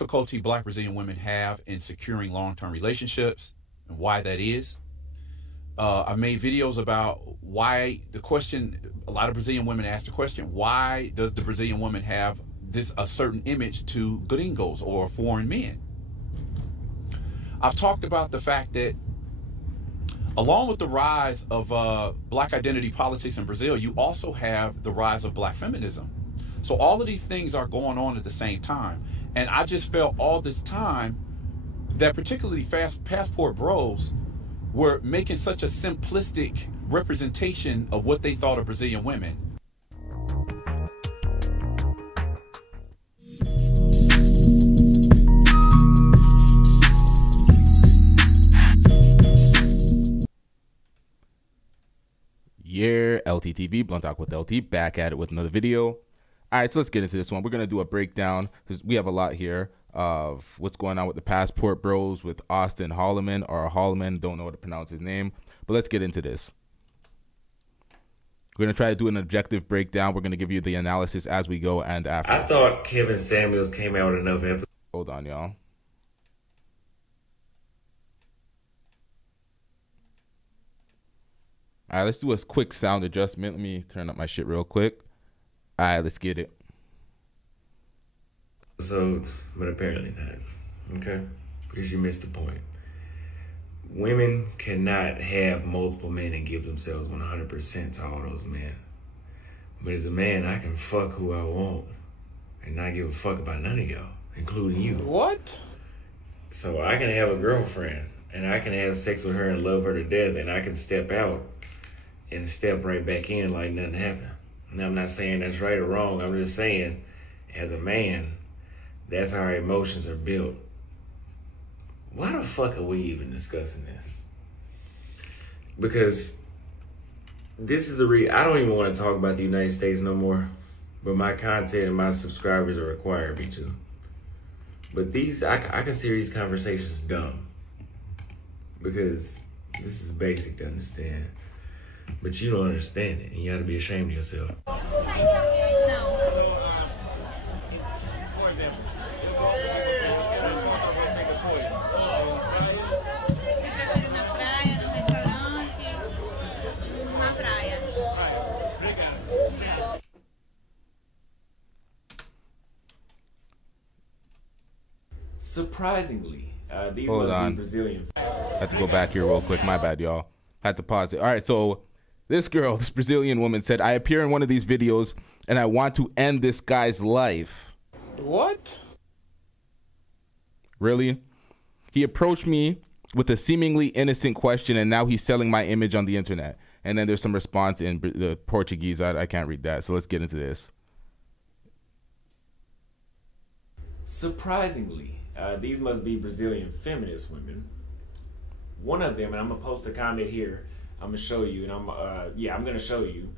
difficulty Black Brazilian women have in securing long-term relationships and why that is. I've made videos about why the question, a lot of Brazilian women ask the question, why does the Brazilian woman have a certain image to gringos or foreign men? I've talked about the fact that along with the rise of Black identity politics in Brazil, you also have the rise of Black feminism. So all of these things are going on at the same time. And I just felt all this time that particularly passport bros were making such a simplistic representation of what they thought of Brazilian women. Yeah, LTTV, Blunt Talk with LT, back at it with another video. All right, so let's get into this one. We're going to do a breakdown because we have a lot here of what's going on with the passport bros with Auston Holleman or Holleman. Don't know how to pronounce his name, but let's get into this. We're going to try to do an objective breakdown. We're going to give you the analysis as we go and after. I thought Kevin Samuels came out with enough episode. Hold on, y'all. All right, let's do a quick sound adjustment. Let me turn up my shit real quick. All right, let's get it. Episodes, but apparently not. Okay? Because you missed the point. Women cannot have multiple men and give themselves 100% to all those men. But as a man, I can fuck who I want and not give a fuck about none of y'all, including you. What? So I can have a girlfriend and I can have sex with her and love her to death, and I can step out and step right back in like nothing happened. Now, I'm not saying that's right or wrong. I'm just saying, as a man, that's how our emotions are built. Why the fuck are we even discussing this? Because this is I don't even want to talk about the United States no more, but my content and my subscribers are requiring me to. But I consider these conversations dumb because this is basic to understand. But you don't understand it, and you ought to be ashamed of yourself. Surprisingly, these must be Brazilian. I have to go back here real quick. My bad, y'all. Had to pause it. All right, so this Brazilian woman said, I appear in one of these videos and I want to end this guy's life. What? Really? He approached me with a seemingly innocent question and now he's selling my image on the internet. And then there's some response in the Portuguese. I can't read that. So let's get into this. Surprisingly, these must be Brazilian feminist women. One of them, and I'm gonna post a comment here. I'm gonna show you, and I'm gonna show you.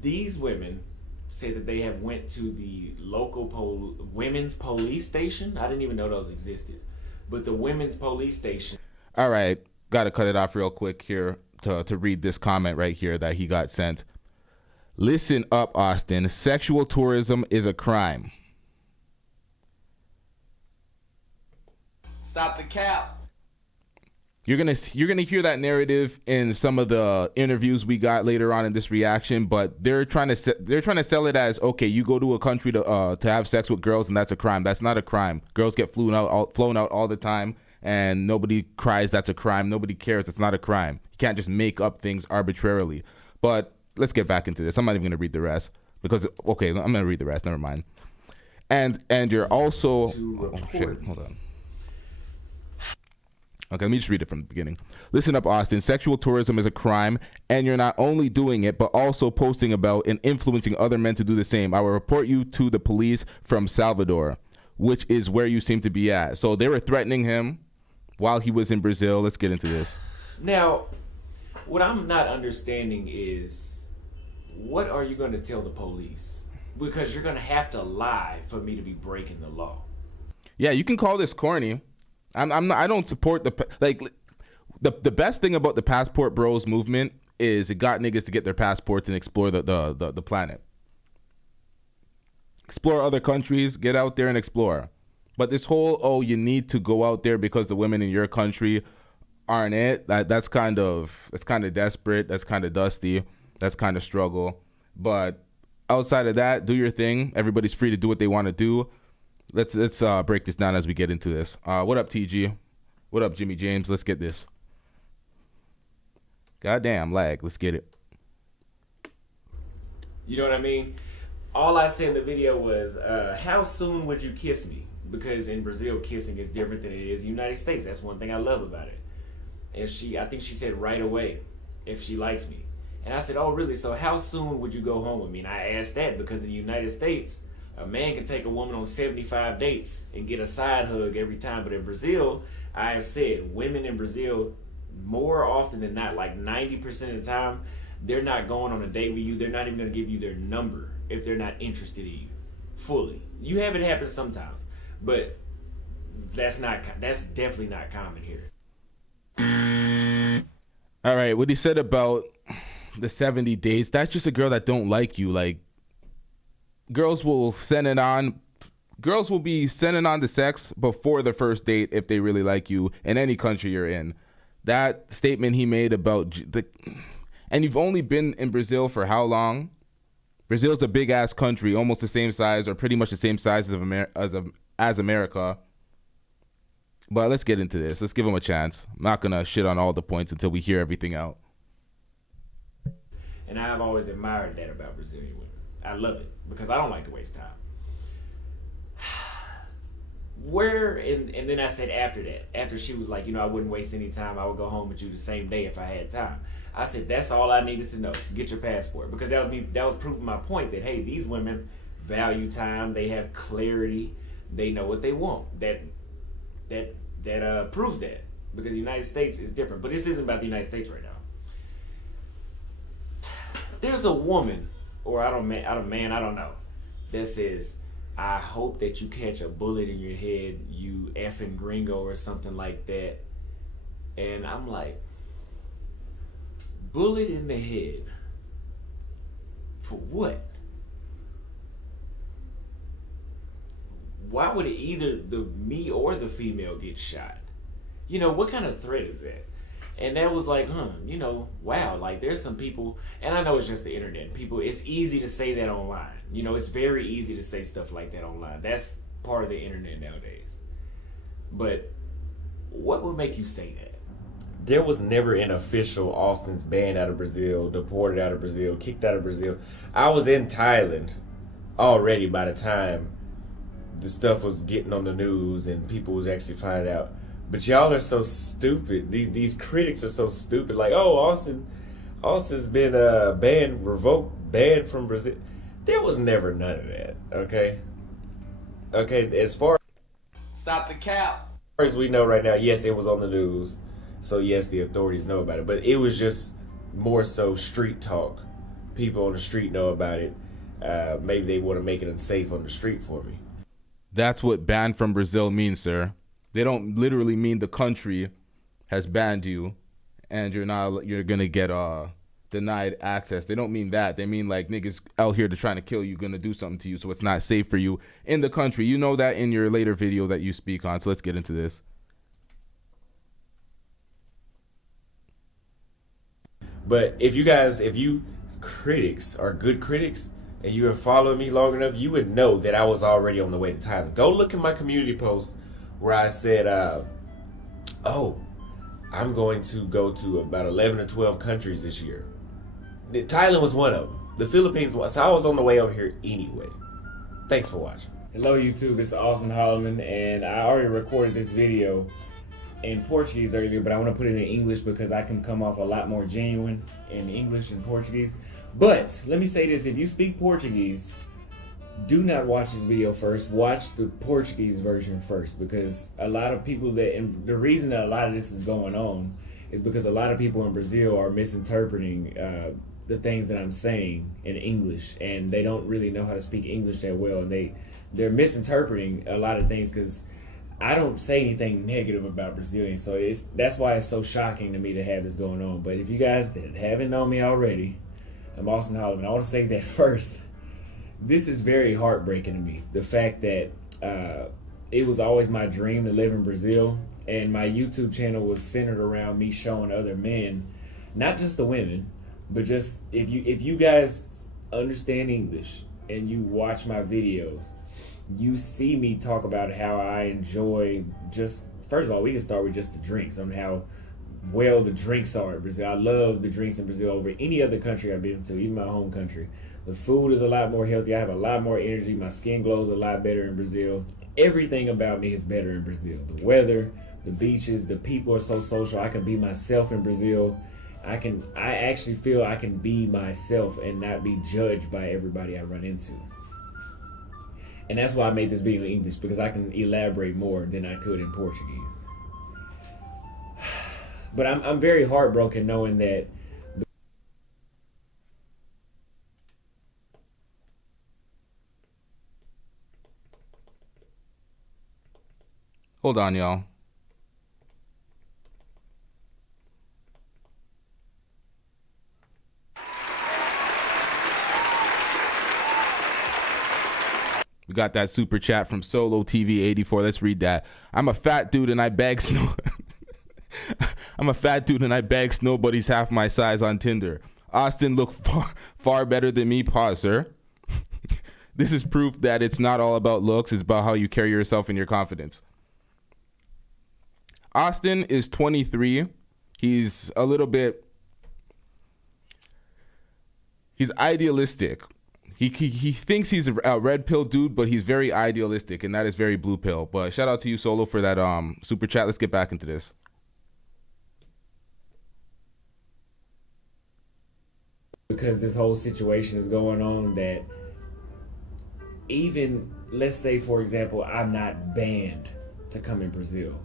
These women say that they have went to the local women's police station. I didn't even know those existed, but the women's police station. All right, gotta cut it off real quick here to read this comment right here that he got sent. Listen up, Austin. Sexual tourism is a crime. Stop the cap. You're gonna hear that narrative in some of the interviews we got later on in this reaction, but they're trying to sell it as, okay, you go to a country to have sex with girls and that's a crime. That's not a crime. Girls get flown out all the time and nobody cries that's a crime. Nobody cares. That's not a crime. You can't just make up things arbitrarily. But let's get back into this. I'm not even gonna read the rest because I'm gonna read the rest. Never mind. And you're also hold on. Okay, let me just read it from the beginning. Listen up, Austin. Sexual tourism is a crime, and you're not only doing it, but also posting about and influencing other men to do the same. I will report you to the police from Salvador, which is where you seem to be at. So they were threatening him while he was in Brazil. Let's get into this. Now, what I'm not understanding is, what are you going to tell the police? Because you're going to have to lie for me to be breaking the law. Yeah, you can call this corny. I don't support the best thing about the passport bros movement is it got niggas to get their passports and explore the planet. Explore other countries, get out there and explore. But this whole, you need to go out there because the women in your country aren't it. That's kind of desperate. That's kind of dusty. That's kind of struggle. But outside of that, do your thing. Everybody's free to do what they want to do. Let's break this down as we get into this. What up, TG? What up, Jimmy James? Let's get this. Goddamn lag. Let's get it. You know what I mean? All I said in the video was, how soon would you kiss me? Because in Brazil, kissing is different than it is in the United States. That's one thing I love about it. And I think she said right away, if she likes me. And I said, oh, really? So how soon would you go home with me? And I asked that because in the United States, a man can take a woman on 75 dates and get a side hug every time. But in Brazil, I have said, women in Brazil, more often than not, like 90% of the time, they're not going on a date with you. They're not even going to give you their number if they're not interested in you fully. You have it happen sometimes, but that's definitely not common here. All right, what he said about the 70 dates, that's just a girl that don't like you. Like, girls will be sending on the sex before the first date if they really like you in any country you're in. That statement he made about and you've only been in Brazil for how long? Brazil's a big ass country, almost the same size or pretty much the same size as America. But let's get into this. Let's give him a chance. I'm not gonna shit on all the points until we hear everything out. And I've always admired that about Brazilian women. I love it because I don't like to waste time. And then I said after she was like, I wouldn't waste any time. I would go home with you the same day if I had time. I said, that's all I needed to know. Get your passport. Because that was proving my point that, hey, these women value time. They have clarity. They know what they want. That proves that. Because the United States is different. But this isn't about the United States right now. There's a woman, or I don't know, that says, I hope that you catch a bullet in your head, you effing gringo or something like that. And I'm like, bullet in the head? For what? Why would it either me or the female get shot? What kind of threat is that? And that was like, wow, like there's some people, and I know it's just the internet. People, it's easy to say that online. It's very easy to say stuff like that online. That's part of the internet nowadays. But what would make you say that? There was never an official Austin's banned out of Brazil, deported out of Brazil, kicked out of Brazil. I was in Thailand already by the time the stuff was getting on the news and people was actually finding out. But y'all are so stupid. These critics are so stupid. Like, oh, Austin's been banned from Brazil. There was never none of that. Okay. As far Stop the cap. as we know right now, yes, it was on the news. So yes, the authorities know about it. But it was just more so street talk. People on the street know about it. Maybe they want to make it unsafe on the street for me. That's what banned from Brazil means, sir. They don't literally mean the country has banned you and you're gonna get denied access. They don't mean that. They mean like niggas out here to trying to kill you, gonna do something to you, so it's not safe for you in the country. You know that in your later video that you speak on. So let's get into this. But if you critics are good critics and you have followed me long enough, you would know that I was already on the way to Thailand. Go look at my community post where I said, I'm going to go to about 11 or 12 countries this year. Thailand was one of them. The Philippines was. So I was on the way over here anyway. Thanks for watching. Hello, YouTube. It's Auston Holleman, and I already recorded this video in Portuguese earlier, but I want to put it in English because I can come off a lot more genuine in English and Portuguese. But let me say this. If you speak Portuguese, do not watch this video first. Watch the Portuguese version first, because a lot of people and the reason that a lot of this is going on is because a lot of people in Brazil are misinterpreting the things that I'm saying in English, and they don't really know how to speak English that well, and they're misinterpreting a lot of things because I don't say anything negative about Brazilians. So that's why it's so shocking to me to have this going on. But if you guys that haven't known me already, I'm Auston Holleman. I want to say that first. This is very heartbreaking to me. The fact that it was always my dream to live in Brazil, and my YouTube channel was centered around me showing other men, not just the women, but just if you guys understand English and you watch my videos, you see me talk about how I enjoy just, first of all, we can start with just the drinks, on how well the drinks are in Brazil. I love the drinks in Brazil over any other country I've been to, even my home country. The food is a lot more healthy. I have a lot more energy. My skin glows a lot better in Brazil. Everything about me is better in Brazil. The weather, the beaches, the people are so social. I can be myself in Brazil. I actually feel I can be myself and not be judged by everybody I run into. And that's why I made this video in English, because I can elaborate more than I could in Portuguese. But I'm very heartbroken knowing that. Hold on, y'all. We got that super chat from Solo TV 84. Let's read that. I'm a fat dude and I bag snow. I'm a fat dude and I bag nobodies half my size on Tinder. Austin look far better than me. Pause, sir. This is proof that it's not all about looks. It's about how you carry yourself and your confidence. Austin is 23. He's a little bit. He's idealistic. He thinks he's a red pill dude, but he's very idealistic, and that is very blue pill. But shout out to you, Solo, for that super chat. Let's get back into this. Because this whole situation is going on, that even, let's say, for example, I'm not banned to come in Brazil.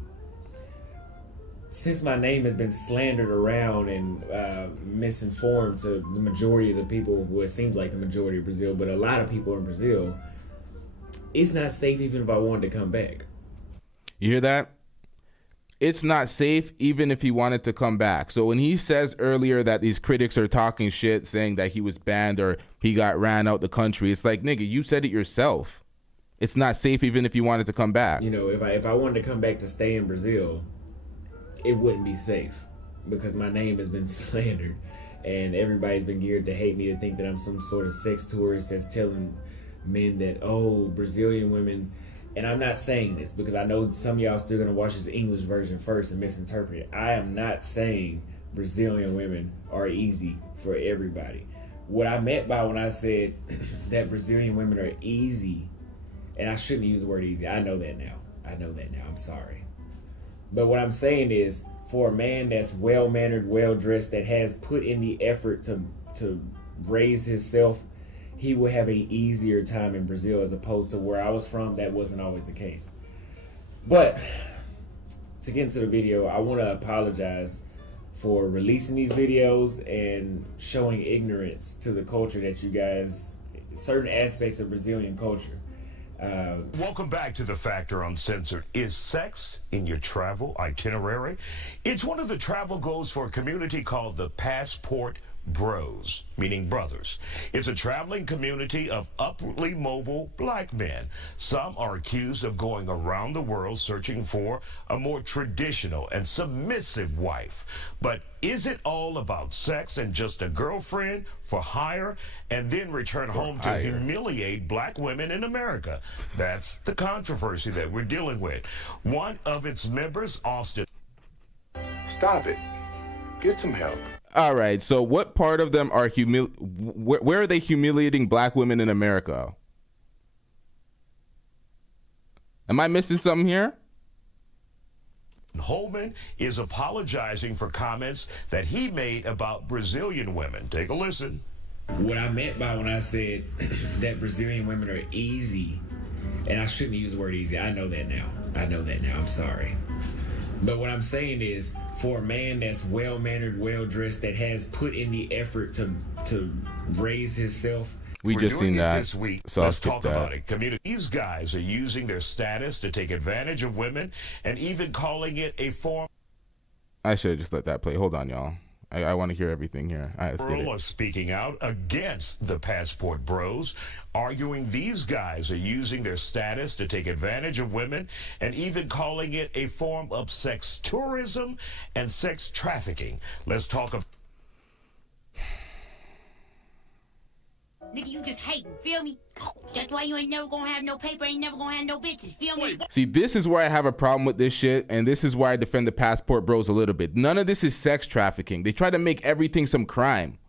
Since my name has been slandered around and misinformed to the majority of the people, well, it seems like the majority of Brazil, but a lot of people in Brazil, it's not safe even if I wanted to come back. You hear that? It's not safe even if he wanted to come back. So when he says earlier that these critics are talking shit, saying that he was banned or he got ran out the country, it's like, nigga, you said it yourself. It's not safe even if you wanted to come back. You know, if I wanted to come back to stay in Brazil, it wouldn't be safe because my name has been slandered and everybody's been geared to hate me, to think that I'm some sort of sex tourist that's telling men that, oh, Brazilian women. And I'm not saying this because I know some of y'all still gonna watch this English version first and misinterpret it. I am not saying Brazilian women are easy for everybody. What I meant by when I said that Brazilian women are easy, and I shouldn't use the word easy. I know that now. I'm sorry. But what I'm saying is, for a man that's well-mannered, well-dressed, that has put in the effort to raise himself, he will have an easier time in Brazil, as opposed to where I was from. That wasn't always the case. But to get into the video, I want to apologize for releasing these videos and showing ignorance to the culture that you guys, certain aspects of Brazilian culture. Welcome back to The Factor Uncensored. Is sex in your travel itinerary? It's one of the travel goals for a community called the Passport Bros, meaning brothers. It's a traveling community of upwardly mobile black men. Some are accused of going around the world searching for a more traditional and submissive wife. But is it all about sex and just a girlfriend for hire and then return home to humiliate black women in America? That's the controversy that we're dealing with. One of its members, Auston. Stop it. Get some help. All right, so what part of them are where are they humiliating black women in America? Am I missing something here? Holleman is apologizing for comments that he made about Brazilian women. Take a listen. What I meant by when I said that Brazilian women are easy, and I shouldn't use the word easy. I know that now. I'm sorry. But what I'm saying is, for a man that's well-mannered, well-dressed, that has put in the effort to raise himself. We're just seen that this week. So let's talk about it. These guys are using their status to take advantage of women and even calling it a form. I should have just let that play. Hold on, y'all. I want to hear everything here. All right, let's get it. Are speaking out against the passport bros, arguing these guys are using their status to take advantage of women and even calling it a form of sex tourism and sex trafficking. Let's talk about. Nigga, you just hating, feel me? That's why you ain't never gonna have no paper, ain't never gonna have no bitches, feel me? See, this is where I have a problem with this shit, and this is why I defend the passport bros a little bit. None of this is sex trafficking. They try to make everything some crime.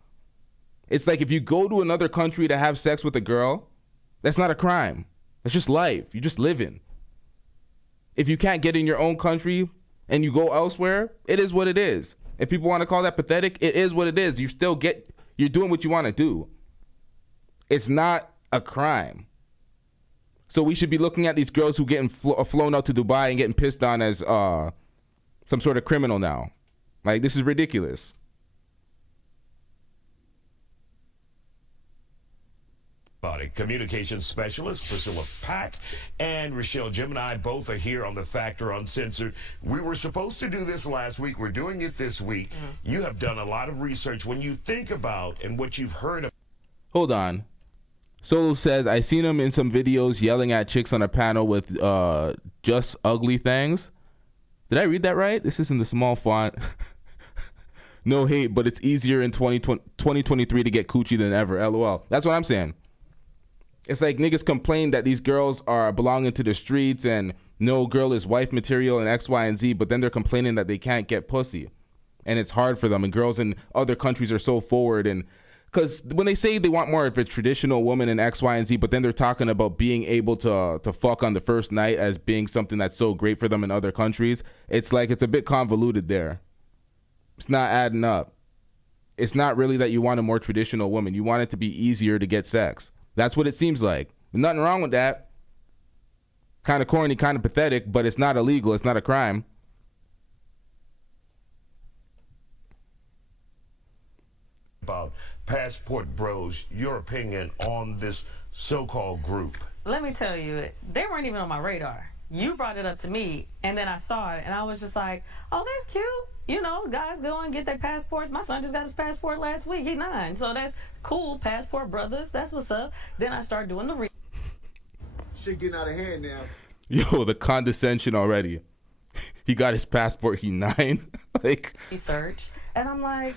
It's like if you go to another country to have sex with a girl, that's not a crime. That's just life. You're just living. If you can't get in your own country and you go elsewhere, it is what it is. If people want to call that pathetic, it is what it is. You're doing what you want to do. It's not a crime. So we should be looking at these girls who getting flown out to Dubai and getting pissed on as some sort of criminal now. Like, this is ridiculous. Communications specialist Priscilla Pack and Rochelle Gemini both are here on The Factor Uncensored. We were supposed to do this last week. We're doing it this week. You have done a lot of research. When you think about and what you've heard of. Hold on. Solo says, I seen him in some videos yelling at chicks on a panel with just ugly things. Did I read that right? This is in the small font. No hate, but it's easier in 2023 to get coochie than ever. LOL. That's what I'm saying. It's like niggas complain that these girls are belonging to the streets and no girl is wife material and X, Y, and Z, but then they're complaining that they can't get pussy. And it's hard for them. And girls in other countries are so forward. And because when they say they want more of a traditional woman in X, Y, and Z, but then they're talking about being able to fuck on the first night as being something that's so great for them in other countries, it's like it's a bit convoluted there. It's not adding up. It's not really that you want a more traditional woman. You want it to be easier to get sex. That's what it seems like. Nothing wrong with that. Kind of corny, kind of pathetic, but it's not illegal. It's not a crime. About passport bros, your opinion on this so-called group. Let me tell you, they weren't even on my radar. You brought it up to me, and then I saw it, and I was just like, oh, that's cute. You know, guys go and get their passports. My son just got his passport last week. He's 9, so that's cool. Passport brothers, that's what's up. Then I started doing the shit getting out of hand now. Yo, the condescension already. He got his passport, he 9. Like, research, and I'm like,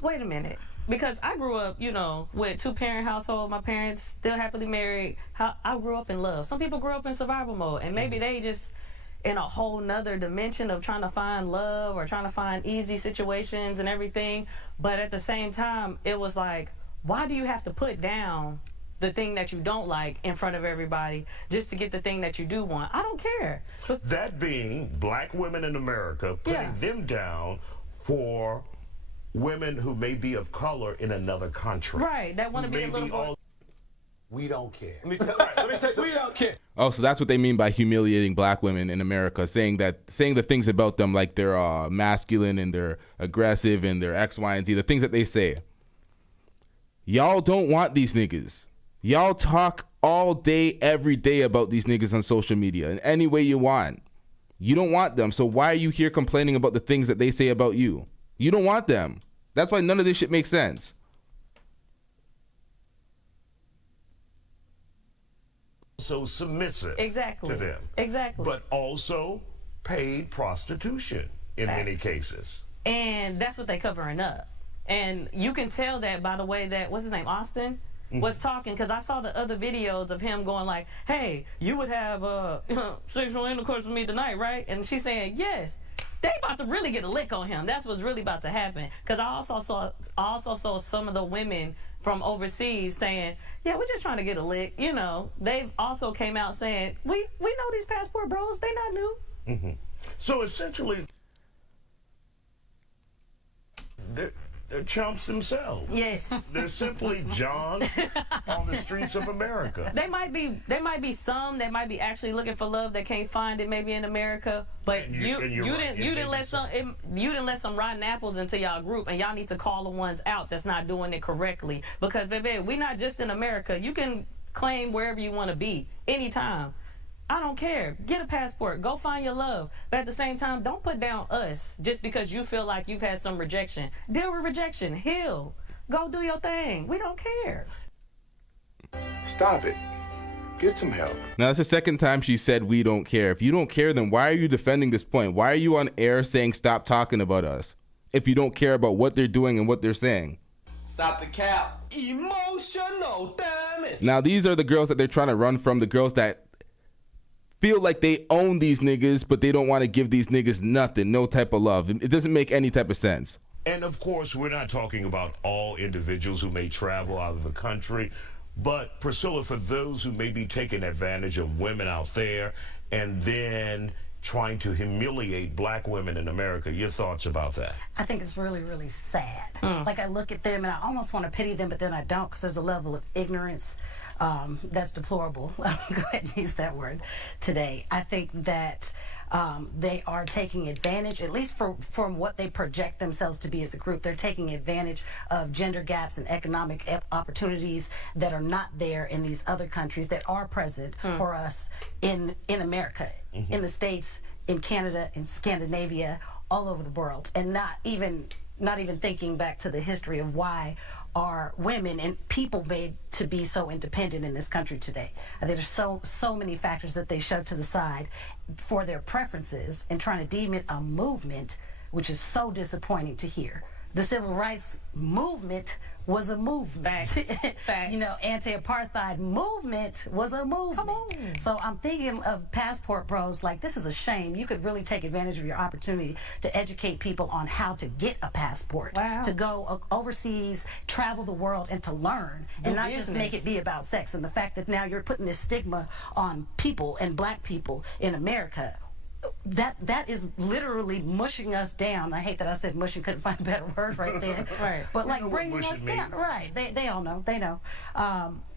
wait a minute. Because I grew up, you know, with 2-parent household. My parents still happily married. I grew up in love. Some people grew up in survival mode, and maybe they just in a whole nother dimension of trying to find love or trying to find easy situations and everything. But at the same time, it was like, why do you have to put down the thing that you don't like in front of everybody just to get the thing that you do want? I don't care. But that being black women in America, putting them down for women who may be of color in another country. Right, that want to be a little more. We don't care. Let me tell you, we don't care. Oh, so that's what they mean by humiliating black women in America, saying the things about them like they're masculine and they're aggressive and they're X, Y, and Z, the things that they say. Y'all don't want these niggas. Y'all talk all day, every day about these niggas on social media in any way you want. You don't want them, so why are you here complaining about the things that they say about you? You don't want them. That's why none of this shit makes sense. So submissive exactly. to them. Exactly. But also paid prostitution in many cases. And that's what they covering up. And you can tell that by the way that, what's his name, Auston, was talking, because I saw the other videos of him going like, hey, you would have sexual intercourse with me tonight, right? And she's saying, yes. They about to really get a lick on him. That's what's really about to happen. Because I also saw some of the women from overseas saying, yeah, we're just trying to get a lick. You know, they also came out saying, we know these passport bros. They not new. Mm-hmm. So essentially, they're chumps themselves. Yes. They're simply John on the streets of America. There might be some that might be actually looking for love that can't find it maybe in America, but you didn't let some rotten apples into y'all group, and y'all need to call the ones out that's not doing it correctly, because baby, we not just in America. You can claim wherever you want to be anytime. I don't care. Get a passport. Go find your love. But at the same time, don't put down us just because you feel like you've had some rejection. Deal with rejection. Heal. Go do your thing. We don't care. Stop it. Get some help. Now, that's the second time she said we don't care. If you don't care, then why are you defending this point? Why are you on air saying stop talking about us if you don't care about what they're doing and what they're saying? Stop the cap. Emotional damage. Now, these are the girls that they're trying to run from, the girls that feel like they own these niggas, but they don't want to give these niggas nothing, no type of love. It doesn't make any type of sense. And of course, we're not talking about all individuals who may travel out of the country, but Priscilla, for those who may be taking advantage of women out there and then trying to humiliate black women in America, your thoughts about that? I think it's really, really sad. Like, I look at them and I almost want to pity them, but then I don't, because there's a level of ignorance that's deplorable. Go ahead and use that word today. I think that they are taking advantage, at least from what they project themselves to be as a group. They're taking advantage of gender gaps and economic opportunities that are not there in these other countries that are present for us in America, in the States, in Canada, in Scandinavia, all over the world, and not even thinking back to the history of why are women and people made to be so independent in this country today. There's so many factors that they shove to the side for their preferences and trying to deem it a movement, which is so disappointing to hear. The civil rights movement was a movement. Facts. You know, anti-apartheid movement was a movement. Come on. So I'm thinking of passport bros like, this is a shame. You could really take advantage of your opportunity to educate people on how to get a passport, to go overseas, travel the world, and to learn, and not just make it be about sex. And the fact that now you're putting this stigma on people and black people in America, that is literally mushing us down. I hate that I said mushing, couldn't find a better word right there. Right. But like bringing us down. Right. They all know. They know.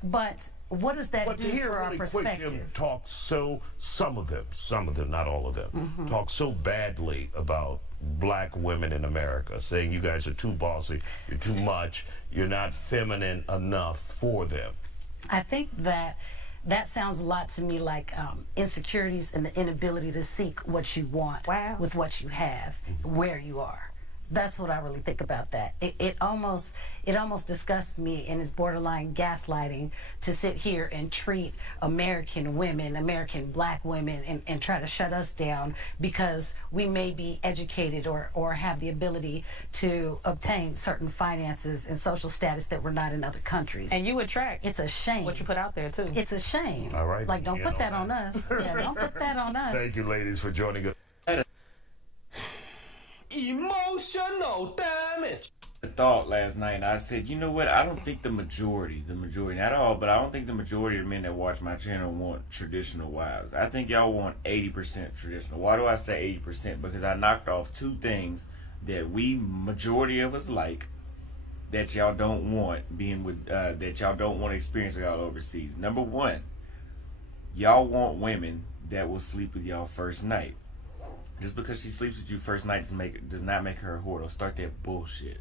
But what does that do for our perspective? Them talk some of them, not all of them, talk so badly about black women in America, saying you guys are too bossy, you're too much, you're not feminine enough for them. I think that sounds a lot to me like insecurities and the inability to seek what you want with what you have, where you are. That's what I really think about that. It almost disgusts me and is borderline gaslighting to sit here and treat American women, American black women, and try to shut us down because we may be educated or have the ability to obtain certain finances and social status that we're not in other countries. And you attract. It's a shame. What you put out there, too. It's a shame. All right. Like, don't put that on us. Yeah, don't put that on us. Thank you, ladies, for joining us. Emotional damage. I thought last night, and I said, you know what? I don't think the majority, not all, but I don't think the majority of men that watch my channel want traditional wives. I think y'all want 80% traditional. Why do I say 80%? Because I knocked off two things that majority of us like, that y'all don't want being with, that y'all don't want to experience with y'all overseas. Number one, y'all want women that will sleep with y'all first night. Just because she sleeps with you first night does not make her a whore. Don't start that bullshit.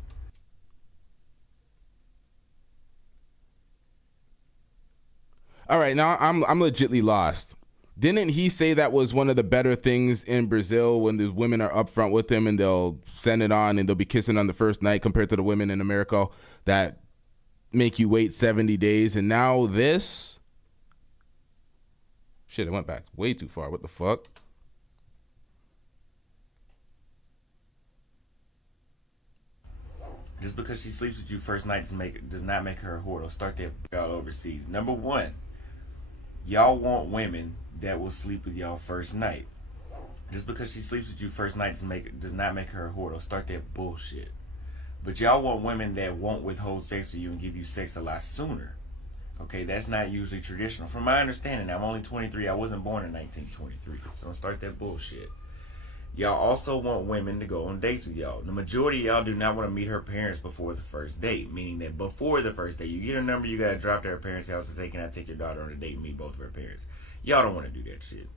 All right, now I'm legitly lost. Didn't he say that was one of the better things in Brazil when the women are up front with him and they'll send it on and they'll be kissing on the first night compared to the women in America that make you wait 70 days? And now this? Shit, it went back way too far. What the fuck? Just because she sleeps with you first night does not make her a whore. Don't start that y'all overseas. Number one, y'all want women that will sleep with y'all first night. Just because she sleeps with you first night does not make her a whore. Don't start that bullshit. But y'all want women that won't withhold sex for you and give you sex a lot sooner. Okay, that's not usually traditional. From my understanding, I'm only 23. I wasn't born in 1923. So don't start that bullshit. Y'all also want women to go on dates with y'all. The majority of y'all do not want to meet her parents before the first date, meaning that before the first date, you get a number, you got to drop to her parents' house and say, can I take your daughter on a date and meet both of her parents? Y'all don't want to do that shit.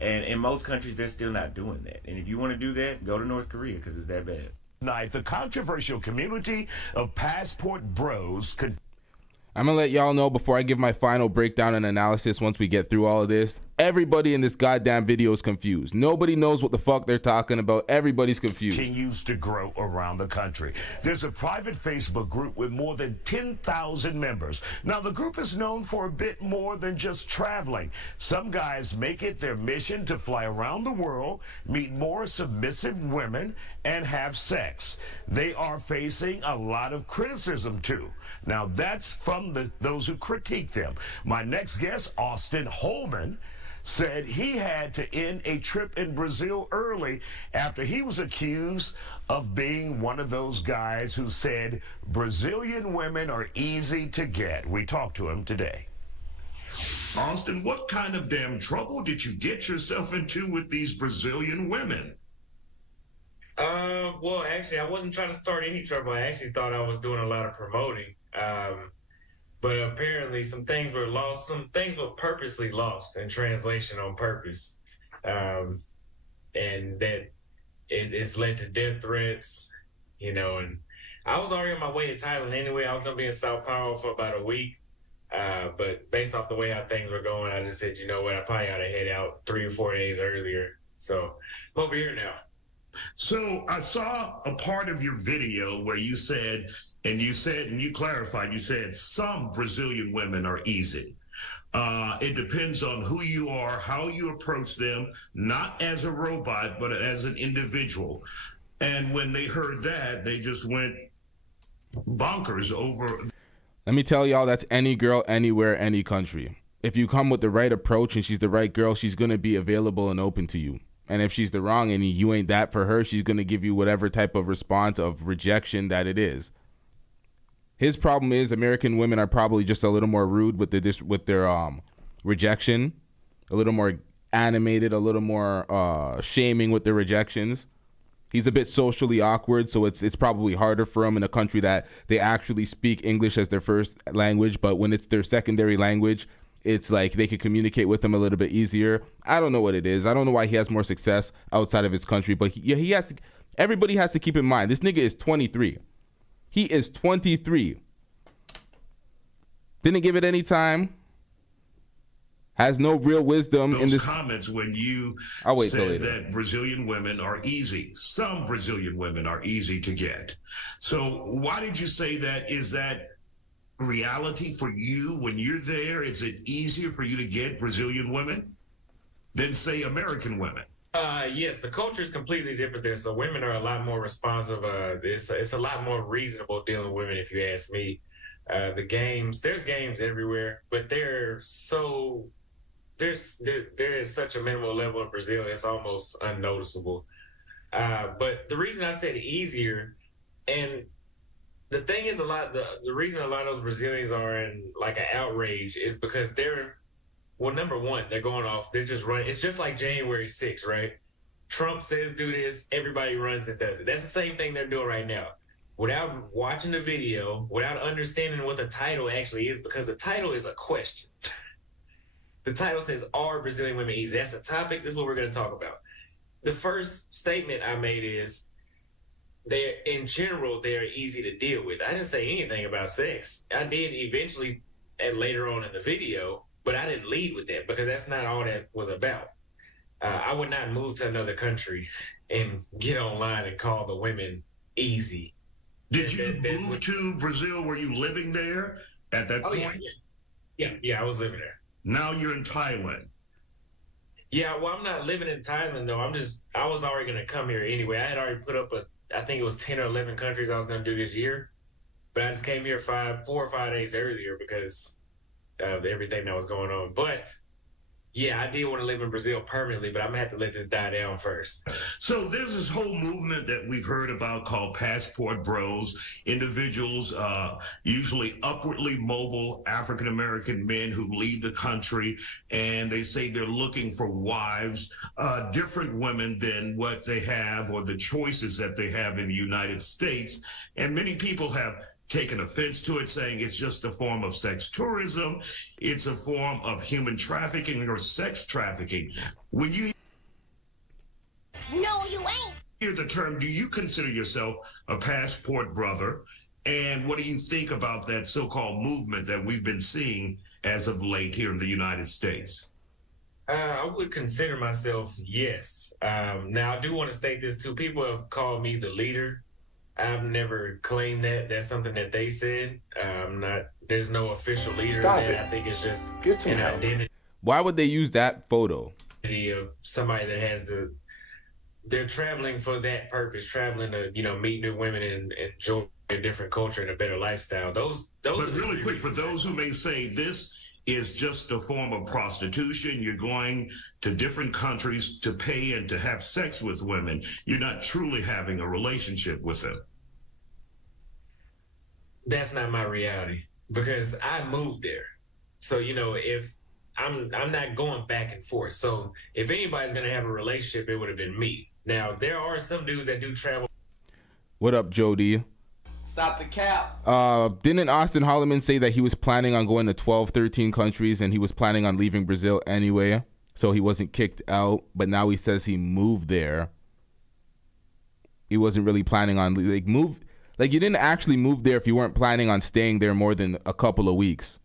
And in most countries, they're still not doing that. And if you want to do that, go to North Korea because it's that bad. Tonight, the controversial community of passport bros could... I'm going to let y'all know before I give my final breakdown and analysis once we get through all of this. Everybody in this goddamn video is confused. Nobody knows what the fuck they're talking about. Everybody's confused. Continues to grow around the country. There's a private Facebook group with more than 10,000 members. Now, the group is known for a bit more than just traveling. Some guys make it their mission to fly around the world, meet more submissive women, and have sex. They are facing a lot of criticism, too. Now, that's from those who critique them. My next guest, Auston Holleman, said he had to end a trip in Brazil early after he was accused of being one of those guys who said Brazilian women are easy to get. We talked to him today. Auston, what kind of damn trouble did you get yourself into with these Brazilian women? Well, actually, I wasn't trying to start any trouble. I actually thought I was doing a lot of promoting. But apparently some things were lost. Some things were purposely lost in translation on purpose. And that it's led to death threats, you know, and I was already on my way to Thailand anyway. I was going to be in Sao Paulo for about a week. But based off the way how things were going, I just said, you know what, I probably ought to head out 3 or 4 days earlier. So I'm over here now. So I saw a part of your video where you said, and you clarified, you said some Brazilian women are easy. It depends on who you are, how you approach them, not as a robot, but as an individual. And when they heard that, they just went bonkers over. Let me tell y'all, that's any girl, anywhere, any country. If you come with the right approach and she's the right girl, she's going to be available and open to you. And if she's the wrong and you ain't that for her, she's going to give you whatever type of response of rejection that it is. His problem is American women are probably just a little more rude with their rejection, a little more animated, a little more shaming with their rejections. He's a bit socially awkward, so it's probably harder for him in a country that they actually speak English as their first language, but when it's their secondary language, it's like they could communicate with him a little bit easier. I don't know what it is. I don't know why he has more success outside of his country, but he has to, everybody has to keep in mind, this nigga is 23. He is 23. Didn't give it any time. Has no real wisdom in this. Comments when you said that Brazilian women are easy. Some Brazilian women are easy to get. So why did you say that? Is that reality for you when you're there? Is it easier for you to get Brazilian women than, say, American women? Yes, the culture is completely different there. So women are a lot more responsive. It's a lot more reasonable dealing with women, if you ask me. The games, there's games everywhere, but there is such a minimal level in Brazil, it's almost unnoticeable. But the reason I said easier, and the thing is, the reason a lot of those Brazilians are in like an outrage is because number one, they're going off, they're just running. It's just like January 6th, right? Trump says do this, everybody runs and does it. That's the same thing they're doing right now. Without watching the video, without understanding what the title actually is, because the title is a question. The title says, are Brazilian women easy? That's the topic. This is what we're going to talk about. The first statement I made is, in general, they're easy to deal with. I didn't say anything about sex. I did eventually later on in the video, but I didn't lead with that because that's not all that was about. I would not move to another country and get online and call the women easy. Did you move to Brazil? Were you living there at that point? Yeah, I was living there. Now you're in Thailand. Yeah, well, I'm not living in Thailand, though. I was already going to come here anyway. I had already put up I think it was 10 or 11 countries I was going to do this year. But I just came here 4 or 5 days earlier because of everything that was going on. But yeah, I did want to live in Brazil permanently, but I'm going to have to let this die down first. So there's this whole movement that we've heard about called passport bros, individuals, usually upwardly mobile African-American men who leave the country, and they say they're looking for wives, different women than what they have or the choices that they have in the United States. And many people have taken offense to it, saying it's just a form of sex tourism. It's a form of human trafficking or sex trafficking. When you No, you ain't. hear the term, do you consider yourself a passport brother? And what do you think about that so-called movement that we've been seeing as of late here in the United States? I would consider myself, yes. Now, I do want to state this too. People have called me the leader. I've never claimed that. That's something that they said. There's no official leader. Stop that. it. I think it's just Get some an help. identity Why would they use that photo? of somebody that has they're traveling for that purpose, traveling to, meet new women and enjoy a different culture and a better lifestyle. Those But are really quick, for those who may say this is just a form of prostitution, you're going to different countries to pay and to have sex with women, you're not truly having a relationship with them. That's not my reality, because I moved there. So, if I'm not going back and forth. So if anybody's going to have a relationship, it would have been me. Now, there are some dudes that do travel. What up, Jody? Stop the cap. Didn't Auston Holleman say that he was planning on going to 12, 13 countries and he was planning on leaving Brazil anyway, so he wasn't kicked out, but now he says he moved there. He wasn't really planning on you didn't actually move there if you weren't planning on staying there more than a couple of weeks.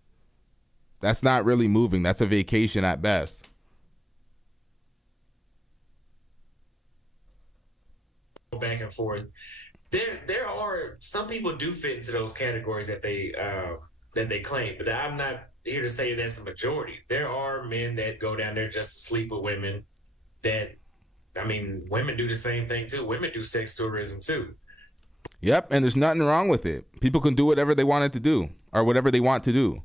That's not really moving. That's a vacation at best. Back and forth. There are some people do fit into those categories that they claim, but I'm not here to say that's the majority. There are men that go down there just to sleep with women. Women do the same thing too. Women do sex tourism too. Yep, and there's nothing wrong with it. People can do whatever they wanted to do or whatever they want to do.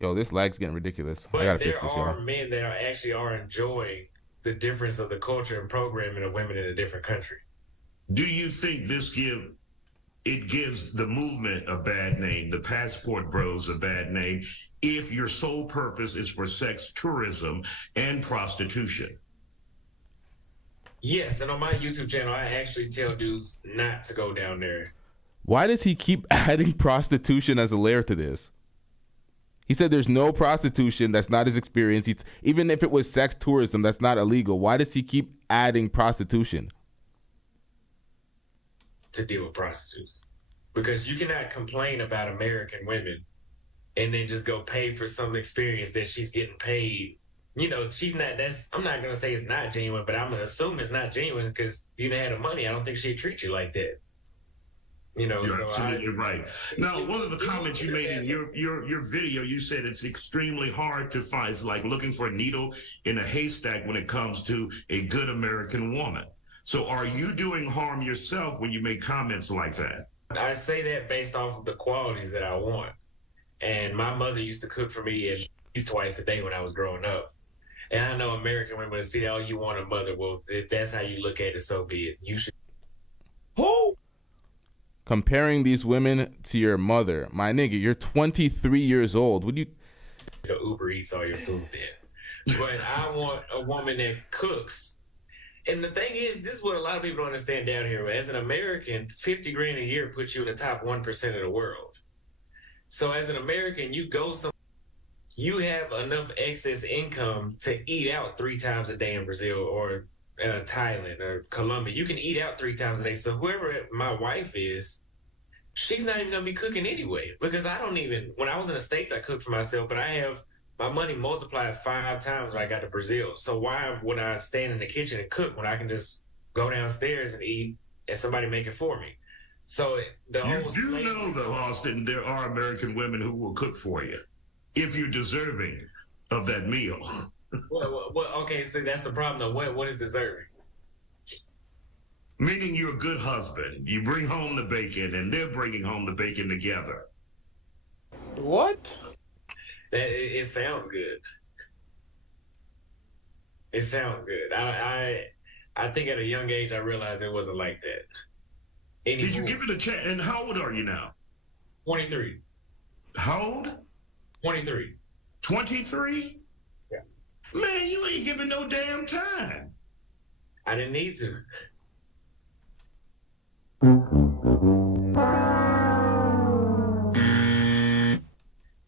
Yo, this lag's getting ridiculous. But I gotta fix this, y'all. there are men that are enjoying the difference of the culture and programming of women in a different country. Do you think this gives the movement a bad name, the passport bros a bad name, if your sole purpose is for sex tourism and prostitution? Yes, and on my YouTube channel, I actually tell dudes not to go down there. Why does he keep adding prostitution as a layer to this? He said there's no prostitution. That's not his experience. Even if it was sex tourism, that's not illegal. Why does he keep adding prostitution? To deal with prostitutes. Because you cannot complain about American women and then just go pay for some experience that she's getting paid. She's not, I'm not going to say it's not genuine, but I'm going to assume it's not genuine because if you didn't have the money, I don't think she'd treat you like that. You're absolutely right. Now, one of the comments you made in your video, you said it's extremely hard to find. It's like looking for a needle in a haystack when it comes to a good American woman. So are you doing harm yourself when you make comments like that? I say that based off of the qualities that I want. And my mother used to cook for me at least twice a day when I was growing up. And I know American women would say, oh, you want a mother. Well, if that's how you look at it, so be it. You should. Who? Comparing these women to your mother. My nigga, you're 23 years old. Would you? Uber Eats all your food then. But I want a woman that cooks. And the thing is, this is what a lot of people don't understand down here. As an American, 50 grand a year puts you in the top 1% of the world. So as an American, you have enough excess income to eat out 3 times a day in Brazil or Thailand or Colombia. You can eat out 3 times a day. So whoever my wife is, she's not even going to be cooking anyway. Because when I was in the States, I cooked for myself, but I have my money multiplied 5 times when I got to Brazil. So why would I stand in the kitchen and cook when I can just go downstairs and eat and somebody make it for me? So the whole You do know, though, Austin, there are American women who will cook for you if you're deserving of that meal. Well, okay, so that's the problem, though. What is deserving? Meaning you're a good husband. You bring home the bacon, and they're bringing home the bacon together. What? It sounds good. It sounds good. I think at a young age I realized it wasn't like that. Anymore. Did you give it a chance? And how old are you now? 23. How old? 23. 23? Yeah. Man, you ain't giving no damn time. I didn't need to.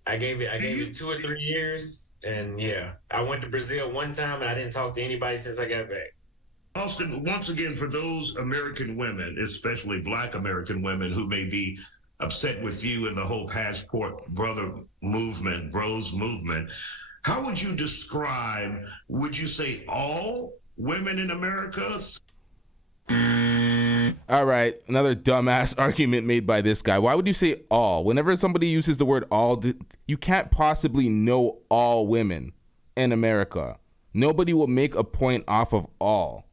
I gave it 2 or 3 years, and yeah, I went to Brazil one time, and I didn't talk to anybody since I got back. Austin, once again, for those American women, especially Black American women who may be upset with you and the whole passport bros movement. How would you describe, would you say all women in America? All right, another dumbass argument made by this guy. Why would you say all? Whenever somebody uses the word all, you can't possibly know all women in America. Nobody will make a point off of all.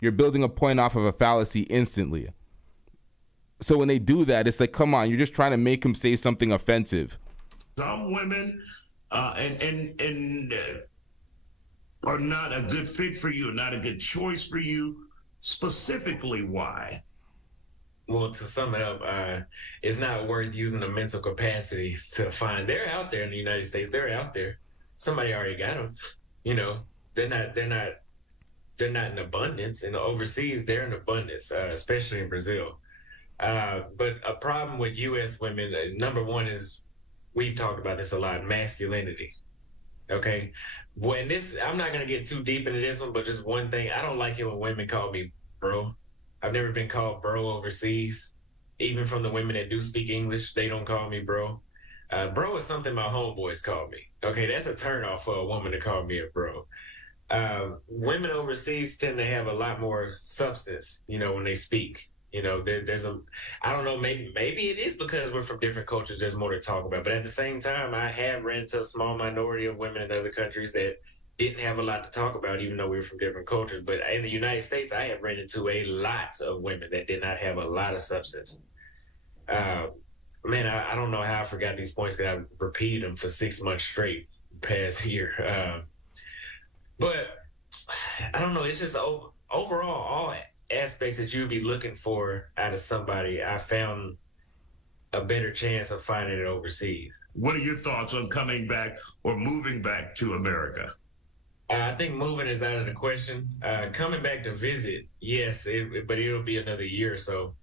You're building a point off of a fallacy instantly. So when they do that, it's like, come on, you're just trying to make him say something offensive. Some women and are not a good fit for you, not a good choice for you. Specifically, why? Well, to sum it up, it's not worth using the mental capacity to find. They're out there in the United States. They're out there. Somebody already got them. You know, they're not in abundance. And overseas, they're in abundance, especially in Brazil. But a problem with U.S. women, number one is, we've talked about this a lot, masculinity. Okay? When I'm not going to get too deep into this one, but just one thing, I don't like it when women call me bro. I've never been called bro overseas. Even from the women that do speak English, they don't call me bro. Bro is something my homeboys call me. Okay, that's a turnoff for a woman to call me a bro. Women overseas tend to have a lot more substance, you know, when they speak. You know, I don't know, maybe it is because we're from different cultures, there's more to talk about. But at the same time, I have ran into a small minority of women in other countries that didn't have a lot to talk about, even though we were from different cultures. But in the United States, I have ran into a lot of women that did not have a lot of substance. Man, I don't know how I forgot these points because I repeated them for 6 months straight past year. But I don't know, it's just overall, all aspects that you'd be looking for out of somebody, I found a better chance of finding it overseas. What are your thoughts on coming back or moving back to America? I think moving is out of the question. Coming back to visit, yes, but it'll be another year or so.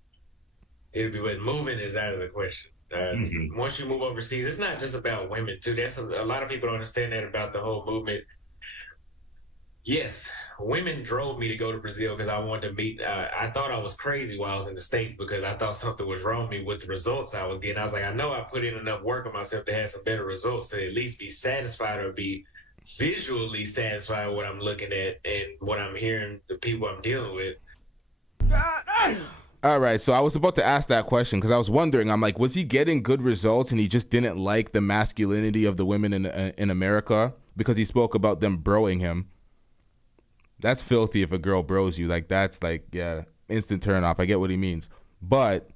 But moving is out of the question. Once you move overseas, it's not just about women too. That's a lot of people don't understand that about the whole movement. Yes, women drove me to go to Brazil because I wanted to meet. I thought I was crazy while I was in the States because I thought something was wrong with me with the results I was getting. I was like, I know I put in enough work on myself to have some better results to at least be satisfied or be visually satisfied with what I'm looking at and what I'm hearing, the people I'm dealing with. All right, so I was about to ask that question because I was wondering, I'm like, was he getting good results and he just didn't like the masculinity of the women in America because he spoke about them broing him? That's filthy if a girl bros you. Like, that's like, yeah, instant turn off. I get what he means. But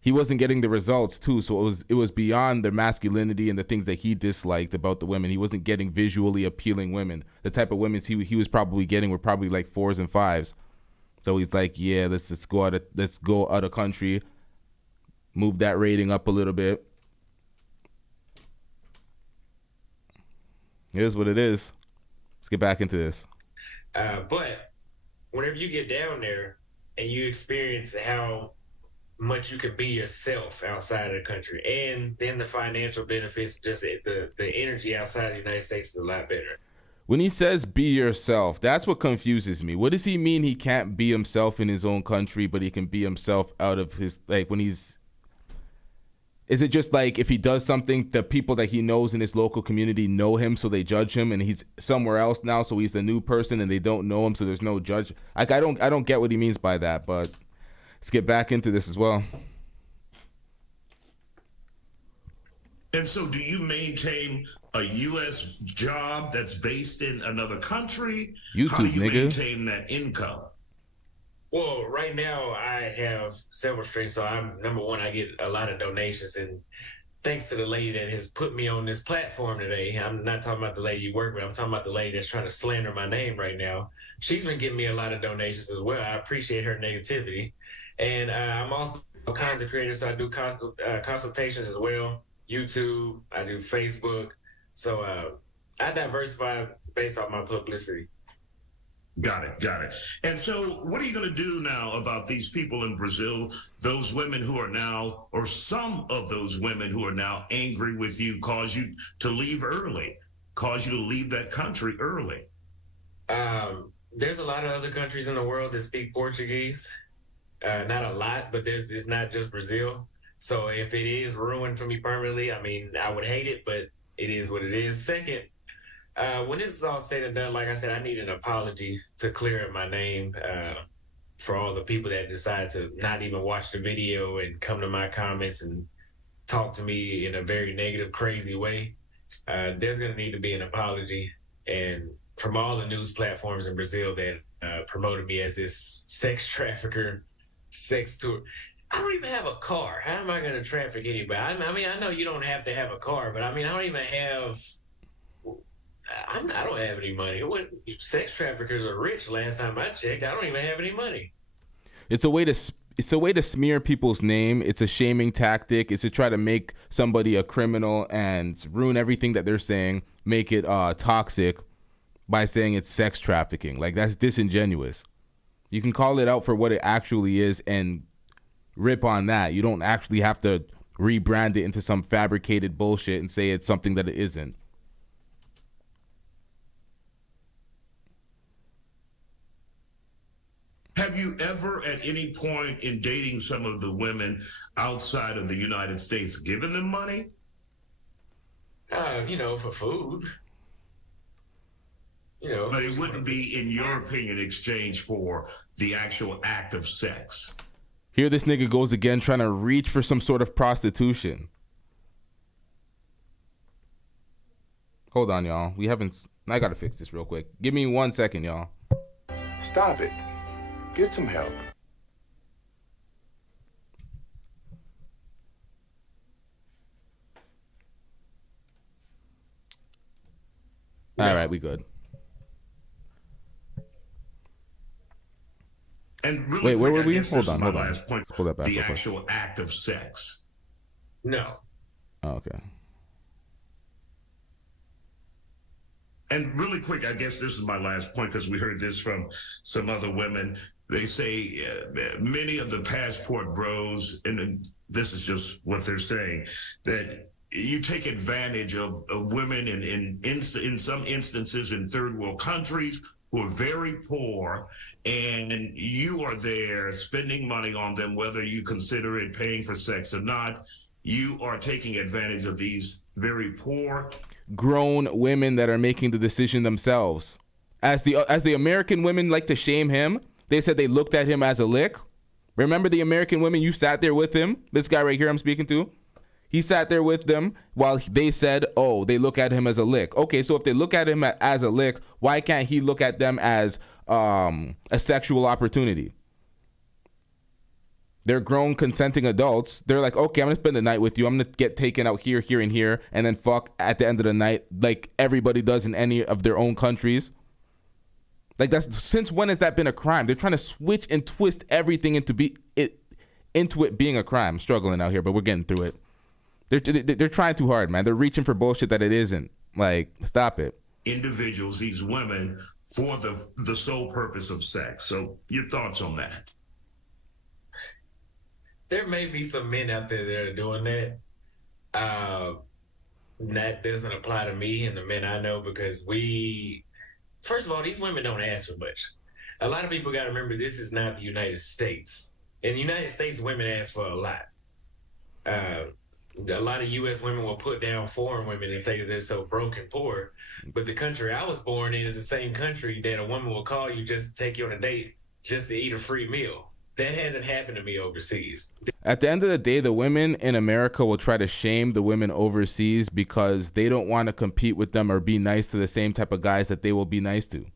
he wasn't getting the results too, so it was beyond the masculinity and the things that he disliked about the women. He wasn't getting visually appealing women. The type of women he was probably getting were probably like 4s and 5s. So he's like, yeah, let's go out of country, move that rating up a little bit. Here's what it is. Let's get back into this. But whenever you get down there and you experience how much you can be yourself outside of the country, and then the financial benefits, just the energy outside of the United States is a lot better. When he says be yourself, that's what confuses me. What does he mean he can't be himself in his own country, but he can be himself out of his, like, when he's, is it just like if he does something, the people that he knows in his local community know him, so they judge him, and he's somewhere else now, so he's the new person and they don't know him, so there's no judge? Like, I don't get what he means by that, but let's get back into this as well. And so do you maintain a U.S. job that's based in another country? YouTube, how do you nigga. maintain that income? Well, right now I have several streams. So number one, I get a lot of donations, and thanks to the lady that has put me on this platform today. I'm not talking about the lady you work with. I'm talking about the lady that's trying to slander my name right now. She's been giving me a lot of donations as well. I appreciate her negativity. And I'm also a content creator, so I do consultations as well. YouTube, I do Facebook. So I diversify based off my publicity. Got it. And so what are you going to do now about these people in Brazil, those women who are now, or some of those women who are now angry with you, cause you to leave early, cause you to leave that country early? There's a lot of other countries in the world that speak Portuguese. Not a lot, but it's not just Brazil. So if it is ruined for me permanently, I mean, I would hate it, but it is what it is. Second, when this is all said and done, like I said, I need an apology to clear up my name for all the people that decide to not even watch the video and come to my comments and talk to me in a very negative, crazy way. There's going to need to be an apology. And from all the news platforms in Brazil that promoted me as this sex trafficker, sex tour. I don't even have a car. How am I going to traffic anybody? I mean, I know you don't have to have a car, but I mean, I don't even have. I don't have any money. Sex traffickers are rich. Last time I checked, I don't even have any money. It's a way to smear people's name. It's a shaming tactic. It's to try to make somebody a criminal and ruin everything that they're saying. Make it toxic by saying it's sex trafficking. Like, that's disingenuous. You can call it out for what it actually is and rip on that. You don't actually have to rebrand it into some fabricated bullshit and say it's something that it isn't. Have you ever at any point in dating some of the women outside of the United States given them money? For food. But it wouldn't be, in your opinion, exchange for the actual act of sex. Here this nigga goes again trying to reach for some sort of prostitution. Hold on, y'all. I gotta fix this real quick. Give me 1 second, y'all. Stop it. Get some help. All right, we good. And really wait, where quick, were we? I guess Hold this is on. my last point. Pull that back. The actual act of sex. No. Oh, okay. And really quick, I guess this is my last point because we heard this from some other women. They say many of the passport bros, and this is just what they're saying, that you take advantage of women in some instances in third world countries who are very poor, and you are there spending money on them, whether you consider it paying for sex or not. You are taking advantage of these very poor, grown women that are making the decision themselves. As the American women like to shame him, they said they looked at him as a lick. Remember the American women, you sat there with him? This guy right here I'm speaking to? He sat there with them while they said, oh, they look at him as a lick. Okay, so if they look at him as a lick, why can't he look at them as a sexual opportunity? They're grown, consenting adults. They're like, okay, I'm going to spend the night with you. I'm going to get taken out here, here, and here, and then fuck at the end of the night like everybody does in any of their own countries. Like, since when has that been a crime? They're trying to switch and twist everything into it being a crime. I'm struggling out here, but we're getting through it. They're trying too hard, man. They're reaching for bullshit that it isn't. Like, stop it. Individuals, these women, for the sole purpose of sex. So your thoughts on that? There may be some men out there that are doing that. That doesn't apply to me and the men I know because first of all, these women don't ask for much. A lot of people got to remember this is not the United States. In the United States, women ask for a lot. A lot of U.S. women will put down foreign women and say that they're so broke and poor. But the country I was born in is the same country that a woman will call you just to take you on a date, just to eat a free meal. That hasn't happened to me overseas. At the end of the day, the women in America will try to shame the women overseas because they don't want to compete with them or be nice to the same type of guys that they will be nice to.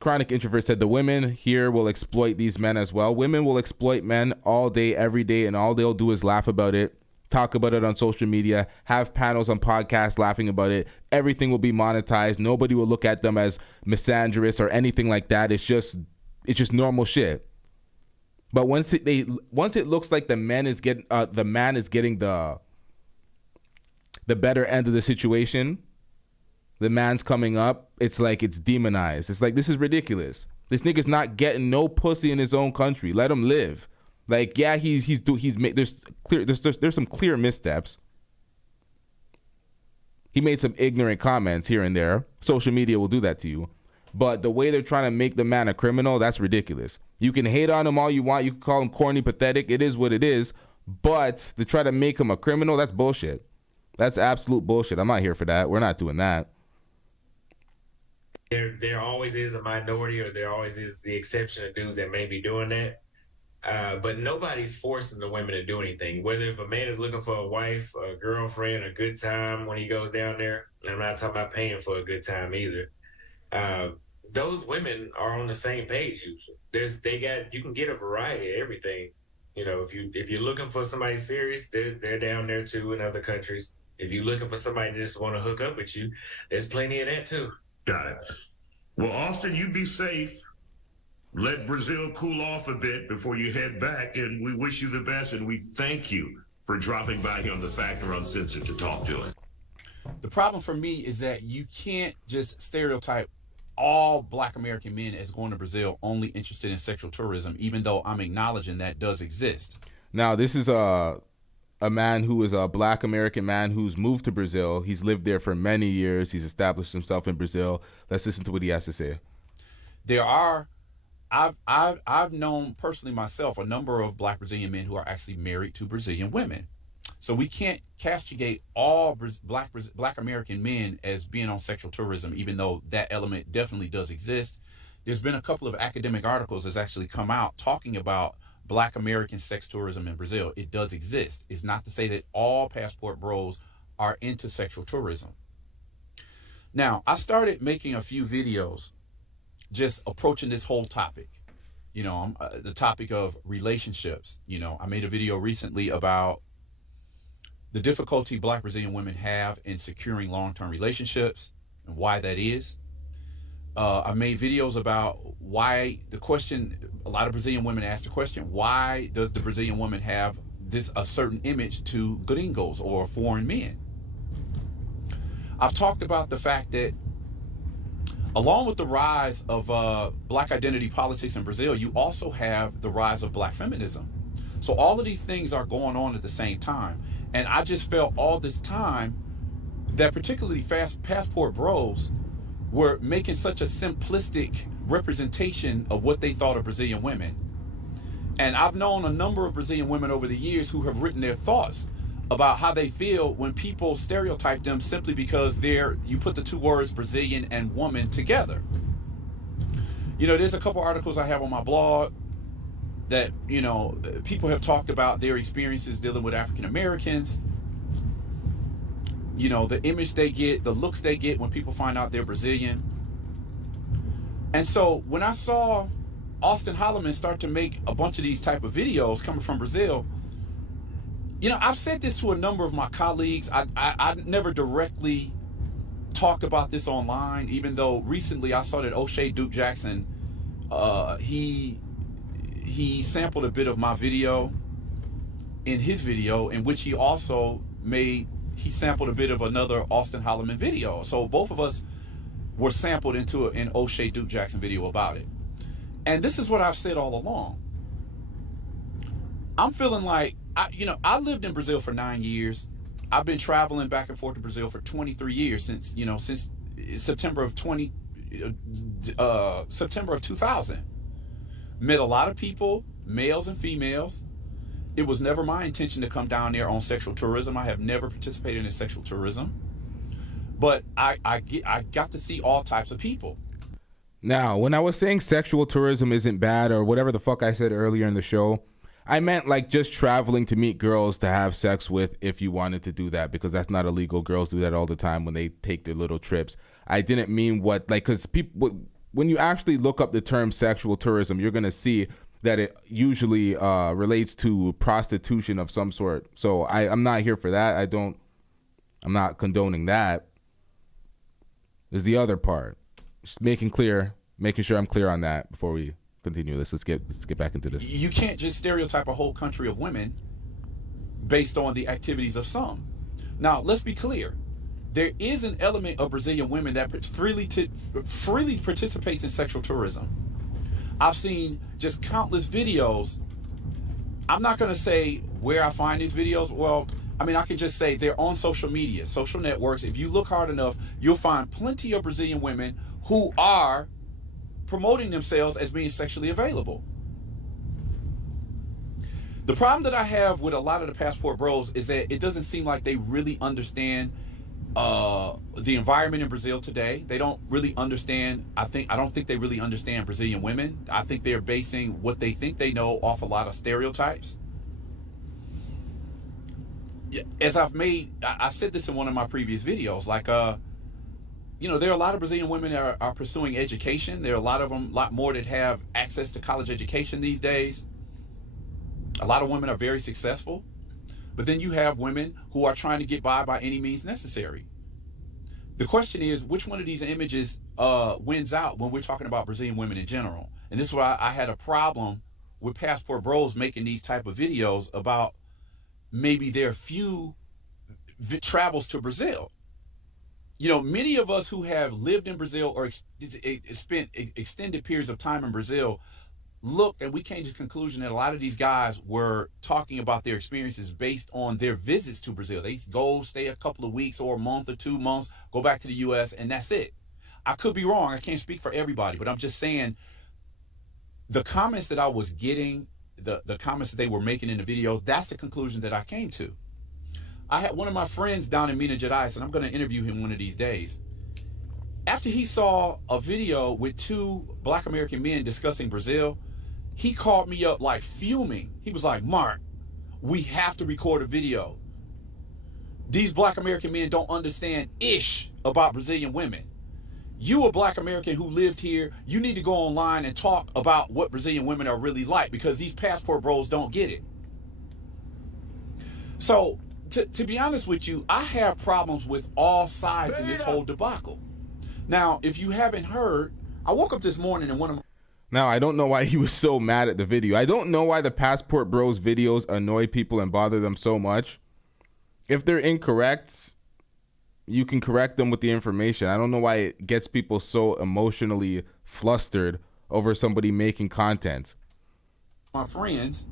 Chronic Introvert said the women here will exploit these men as well. Women will exploit men all day, every day, and all they'll do is laugh about it, talk about it on social media, have panels on podcasts laughing about it. Everything will be monetized. Nobody will look at them as misandrous or anything like that. It's just normal shit. But once it looks like the man is getting the better end of the situation, the man's coming up, it's like it's demonized. It's like, this is ridiculous. This nigga's not getting no pussy in his own country. Let him live. Like, yeah, there's some clear missteps. He made some ignorant comments here and there. Social media will do that to you. But the way they're trying to make the man a criminal, that's ridiculous. You can hate on him all you want. You can call him corny, pathetic. It is what it is. But to try to make him a criminal, that's bullshit. That's absolute bullshit. I'm not here for that. We're not doing that. There always is a minority, or there always is the exception of dudes that may be doing that. But nobody's forcing the women to do anything. Whether if a man is looking for a wife, a girlfriend, a good time when he goes down there, and I'm not talking about paying for a good time either. Those women are on the same page usually. You can get a variety of everything. You know, if you're looking for somebody serious, they're down there too in other countries. If you're looking for somebody that just want to hook up with you, there's plenty of that too. Got it. Well, Auston, you be safe. Let Brazil cool off a bit before you head back, and we wish you the best, and we thank you for dropping by here on The Factor Uncensored to talk to us. The problem for me is that you can't just stereotype all Black American men as going to Brazil only interested in sexual tourism, even though I'm acknowledging that does exist. Now, this is a man who is a Black American man who's moved to Brazil. He's lived there for many years. He's established himself in Brazil. Let's listen to what he has to say. I've known personally myself a number of Black Brazilian men who are actually married to Brazilian women. So we can't castigate all Black American men as being on sexual tourism, even though that element definitely does exist. There's been a couple of academic articles that's actually come out talking about Black American sex tourism in Brazil. It does exist. It's not to say that all passport bros are into sexual tourism. Now, I started making a few videos just approaching this whole topic. You know, the topic of relationships. You know, I made a video recently about the difficulty Black Brazilian women have in securing long-term relationships and why that is. I made videos about why a lot of Brazilian women ask the question, why does the Brazilian woman have a certain image to gringos or foreign men? I've talked about the fact that along with the rise of Black identity politics in Brazil, you also have the rise of Black feminism. So all of these things are going on at the same time. And I just felt all this time that particularly passport bros were making such a simplistic representation of what they thought of Brazilian women. And I've known a number of Brazilian women over the years who have written their thoughts about how they feel when people stereotype them simply because you put the two words Brazilian and woman together. You know, there's a couple articles I have on my blog that, you know, people have talked about their experiences dealing with African Americans. You know, the image they get, the looks they get when people find out they're Brazilian. And so when I saw Auston Holleman start to make a bunch of these type of videos coming from Brazil, you know, I've said this to a number of my colleagues. I never directly talked about this online, even though recently I saw that O'Shea Duke Jackson, he sampled a bit of my video in his video, in which he also sampled a bit of another Auston Holleman video. So both of us were sampled into an O'Shea Duke Jackson video about it. And this is what I've said all along. I'm feeling like, I lived in Brazil for 9 years. I've been traveling back and forth to Brazil for 23 years since September of 2000. Met a lot of people, males and females. It was never my intention to come down there on sexual tourism. I have never participated in sexual tourism. But I got to see all types of people. Now, when I was saying sexual tourism isn't bad or whatever the fuck I said earlier in the show, I meant like just traveling to meet girls to have sex with if you wanted to do that, because that's not illegal. Girls do that all the time when they take their little trips. I didn't mean because people, when you actually look up the term sexual tourism, you're going to see that it usually relates to prostitution of some sort. So I'm not here for that. I'm not condoning that. There's the other part. Just making sure I'm clear on that before we continue. Let's get back into this. You can't just stereotype a whole country of women based on the activities of some. Now, let's be clear. There is an element of Brazilian women that freely participates in sexual tourism. I've seen just countless videos. I'm not going to say where I find these videos. Well, I mean, I can just say they're on social media, social networks. If you look hard enough, you'll find plenty of Brazilian women who are promoting themselves as being sexually available. The problem that I have with a lot of the passport bros is that it doesn't seem like they really understand the environment in Brazil today. They don't really understand. I don't think they really understand Brazilian women. I think they're basing what they think they know off a lot of stereotypes. As I said this in one of my previous videos, like, there are a lot of Brazilian women that are pursuing education. There are a lot of them, a lot more that have access to college education these days. A lot of women are very successful. But then you have women who are trying to get by any means necessary. The question is, which one of these images wins out when we're talking about Brazilian women in general? And this is why I had a problem with passport bros making these type of videos about maybe their few travels to Brazil. Many of us who have lived in Brazil or spent extended periods of time in Brazil looked and we came to the conclusion that a lot of these guys were talking about their experiences based on their visits to Brazil. They go stay a couple of weeks or a month or 2 months, go back to the US, and that's it. I could be wrong. I can't speak for everybody, but I'm just saying the comments that I was getting, the comments that they were making in the video, that's the conclusion that I came to. I had one of my friends down in Minas Gerais, and I'm going to interview him one of these days. After he saw a video with 2 Black American men discussing Brazil, he called me up like fuming. He was like, Mark, we have to record a video. These Black American men don't understand ish about Brazilian women. You, a Black American who lived here, you need to go online and talk about what Brazilian women are really like, because these passport bros don't get it. So, to be honest with you, I have problems with all sides in this whole debacle. Now, if you haven't heard, I woke up this morning and one of my... Now, I don't know why he was so mad at the video. I don't know why the Passport Bros videos annoy people and bother them so much. If they're incorrect, you can correct them with the information. I don't know why it gets people so emotionally flustered over somebody making content. My friends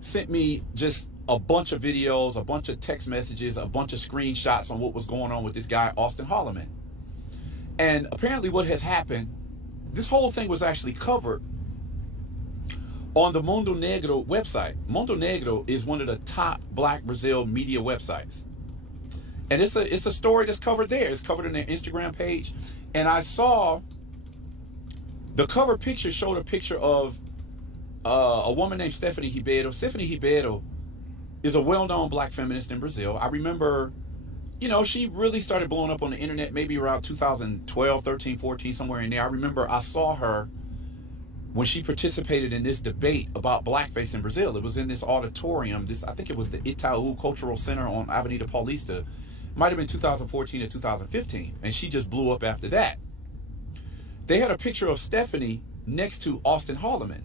sent me just a bunch of videos, a bunch of text messages, a bunch of screenshots on what was going on with this guy, Auston Holleman. And apparently what has happened, this whole thing was actually covered on the Mundo Negro website. Mundo Negro is one of the top Black Brazil media websites. And it's a story that's covered there. It's covered in their Instagram page. And I saw the cover picture showed a picture of a woman named Stephanie Ribeiro. Stephanie Ribeiro is a well-known Black feminist in Brazil. I remember, she really started blowing up on the internet maybe around 2012, 13, 14, somewhere in there. I remember I saw her when she participated in this debate about blackface in Brazil. It was in this auditorium. I think it was the Itaú Cultural Center on Avenida Paulista. Might have been 2014 or 2015. And she just blew up after that. They had a picture of Stephanie next to Auston Holleman.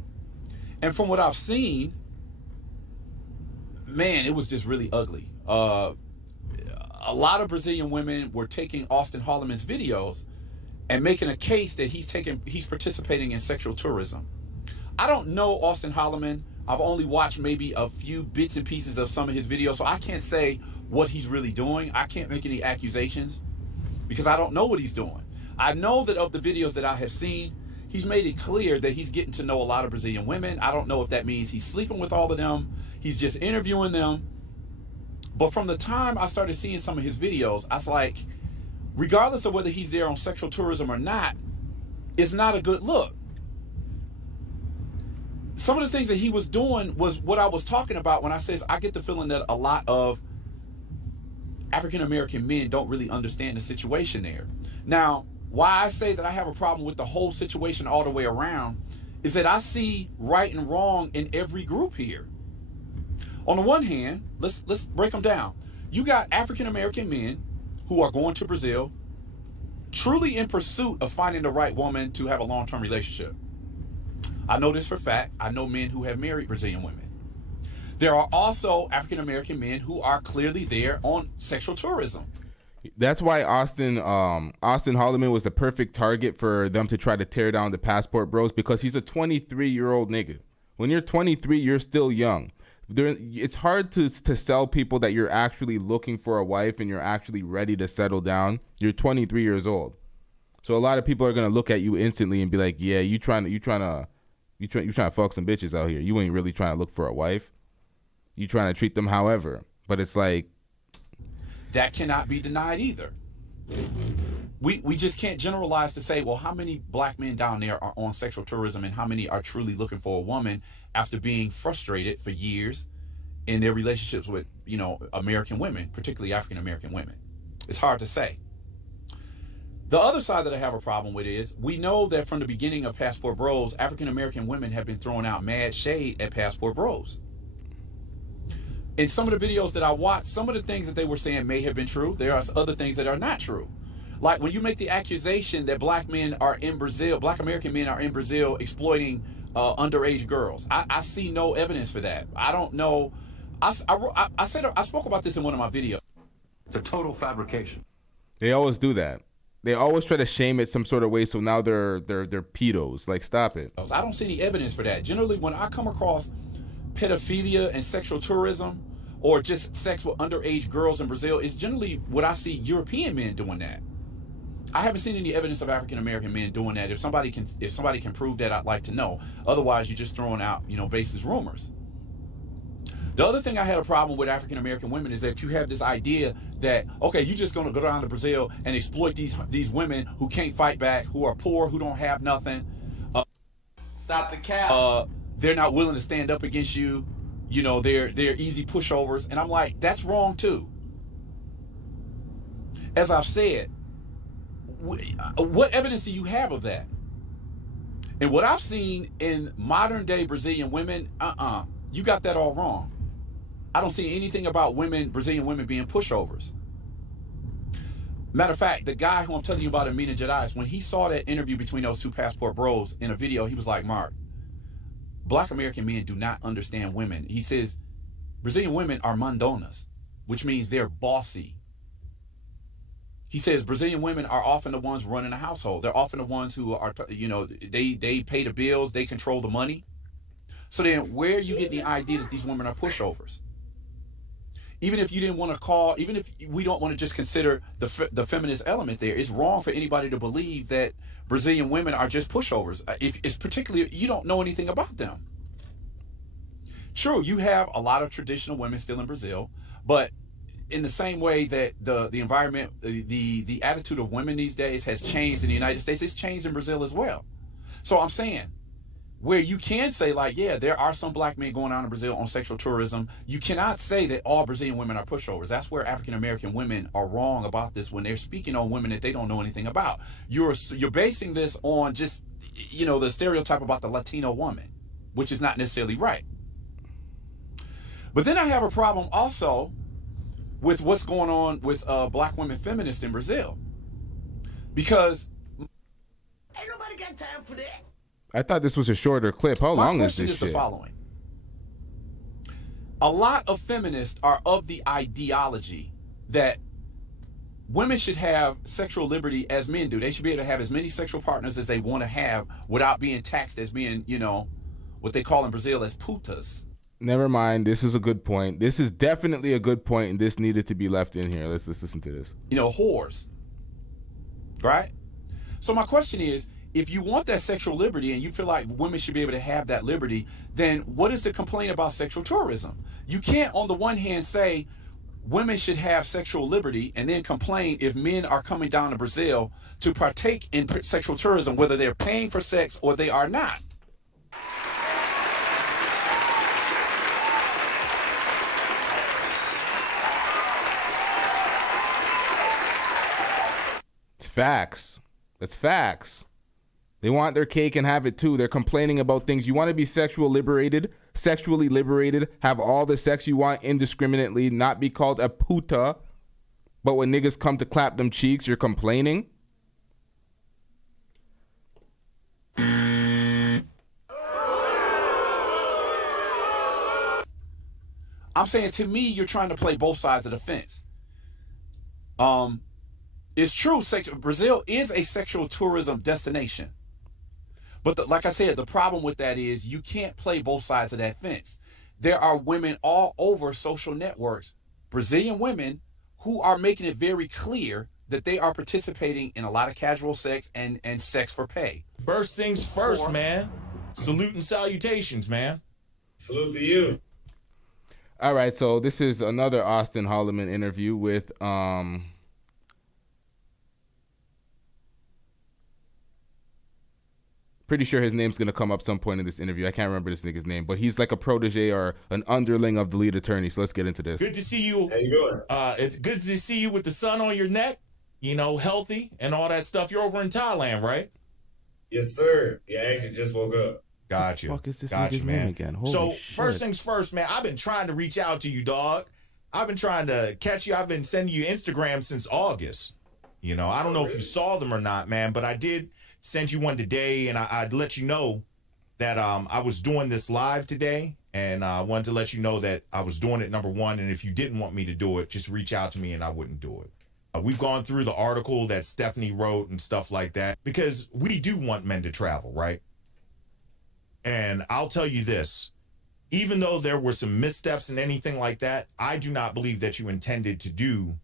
And from what I've seen, man, it was just really ugly. A lot of Brazilian women were taking Auston Holleman's videos and making a case that he's participating in sexual tourism. I don't know Auston Holleman. I've only watched maybe a few bits and pieces of some of his videos, so I can't say what he's really doing. I can't make any accusations because I don't know what he's doing. I know that of the videos that I have seen, he's made it clear that he's getting to know a lot of Brazilian women. I don't know if that means he's sleeping with all of them. He's just interviewing them. But from the time I started seeing some of his videos, I was like, regardless of whether he's there on sexual tourism or not, it's not a good look. Some of the things that he was doing was what I was talking about when I says I get the feeling that a lot of African American men don't really understand the situation there. Now, why I say that I have a problem with the whole situation all the way around is that I see right and wrong in every group here. On the one hand, let's break them down. You got African American men who are going to Brazil truly in pursuit of finding the right woman to have a long-term relationship. I know this for a fact. I know men who have married Brazilian women. There are also African American men who are clearly there on sexual tourism. That's why Auston Holleman was the perfect target for them to try to tear down the Passport Bros, because he's a 23-year-old nigga. When you're 23, you're still young. It's hard to sell people that you're actually looking for a wife and you're actually ready to settle down. You're 23 years old. So a lot of people are gonna look at you instantly and be like, "Yeah, you trying to fuck some bitches out here. You ain't really trying to look for a wife. You trying to treat them however." But it's like that cannot be denied either. We just can't generalize to say, well, how many black men down there are on sexual tourism and how many are truly looking for a woman after being frustrated for years in their relationships with, American women, particularly African American women. It's hard to say. The other side that I have a problem with is we know that from the beginning of Passport Bros, African American women have been throwing out mad shade at Passport Bros. In some of the videos that I watched, some of the things that they were saying may have been true. There are other things that are not true. Like when you make the accusation that black American men are in Brazil exploiting underage girls. I see no evidence for that. I don't know. I spoke about this in one of my videos. It's a total fabrication. They always do that. They always try to shame it some sort of way, so now they're pedos. Like, stop it. I don't see any evidence for that. Generally, when I come across pedophilia and sexual tourism, or just sex with underage girls in Brazil, it's generally what I see European men doing that. I haven't seen any evidence of African American men doing that. If somebody can prove that, I'd like to know. Otherwise, you're just throwing out, baseless rumors. The other thing I had a problem with African American women is that you have this idea that, okay, you're just going to go down to Brazil and exploit these women who can't fight back, who are poor, who don't have nothing. Stop the cap. They're not willing to stand up against you. They're easy pushovers. And I'm like, that's wrong too. As I've said, what evidence do you have of that? And what I've seen in modern day Brazilian women, you got that all wrong. I don't see anything about Brazilian women being pushovers. Matter of fact, the guy who I'm telling you about in Minas Gerais, when he saw that interview between those two Passport Bros in a video, he was like, Mark, black American men do not understand women. He says, Brazilian women are mandonas, which means they're bossy. He says Brazilian women are often the ones running a household. They're often the ones who are, they pay the bills, they control the money. So then where are you getting the idea that these women are pushovers? Even if you didn't want to even if we don't want to just consider the feminist element there, it's wrong for anybody to believe that Brazilian women are just pushovers. If it's particularly, you don't know anything about them. True, you have a lot of traditional women still in Brazil, but in the same way that the environment, the attitude of women these days has changed in the United States, it's changed in Brazil as well. So I'm saying, where you can say, like, yeah, there are some black men going out in Brazil on sexual tourism, you cannot say that all Brazilian women are pushovers. That's where African American women are wrong about this when they're speaking on women that they don't know anything about. You're basing this on just, the stereotype about the Latino woman, which is not necessarily right. But then I have a problem also with what's going on with black women feminists in Brazil. Because ain't nobody got time for that. I thought this was a shorter clip. How long is this shit? My question is the following. A lot of feminists are of the ideology that women should have sexual liberty as men do. They should be able to have as many sexual partners as they want to have without being taxed as being, what they call in Brazil as putas. Never mind. This is a good point. This is definitely a good point, and this needed to be left in here. Let's listen to this. Whores. Right? So my question is, if you want that sexual liberty and you feel like women should be able to have that liberty, then what is the complaint about sexual tourism? You can't, on the one hand, say women should have sexual liberty and then complain if men are coming down to Brazil to partake in sexual tourism, whether they're paying for sex or they are not. It's facts. That's facts. They want their cake and have it too. They're complaining about things. You want to be sexually liberated, have all the sex you want indiscriminately, not be called a puta. But when niggas come to clap them cheeks, you're complaining? I'm saying, to me, you're trying to play both sides of the fence. It's true, Brazil is a sexual tourism destination. But like I said, the problem with that is you can't play both sides of that fence. There are women all over social networks, Brazilian women, who are making it very clear that they are participating in a lot of casual sex and sex for pay. First things first, man. Salute and salutations, man. Salute to you. All right, so this is another Auston Holleman interview with pretty sure his name's gonna come up some point in this interview. I can't remember this nigga's name, but he's like a protege or an underling of the lead attorney. So let's get into this. Good to see you. How you doing? It's good to see you with the sun on your neck, you know, healthy and all that stuff. You're over in Thailand, right? Yes, sir. Yeah, I actually just woke up. Gotcha. What the fuck is this Gotcha, nigga's man. name again? Holy so shit. first things first, man. I've been trying to reach out to you, dog. I've been trying to catch you. I've been sending you Instagram since August. You know, I don't know if you saw them or not, man, but I did send you one today, and I'd let you know that I was doing this live today, and I wanted to let you know that I was doing it, number one, and if you didn't want me to do it, just reach out to me and I wouldn't do it. We've gone through the article that Stephanie wrote and stuff like that, because we do want men to travel, right? And I'll tell you this, even though there were some missteps and anything like that, I do not believe that you intended to do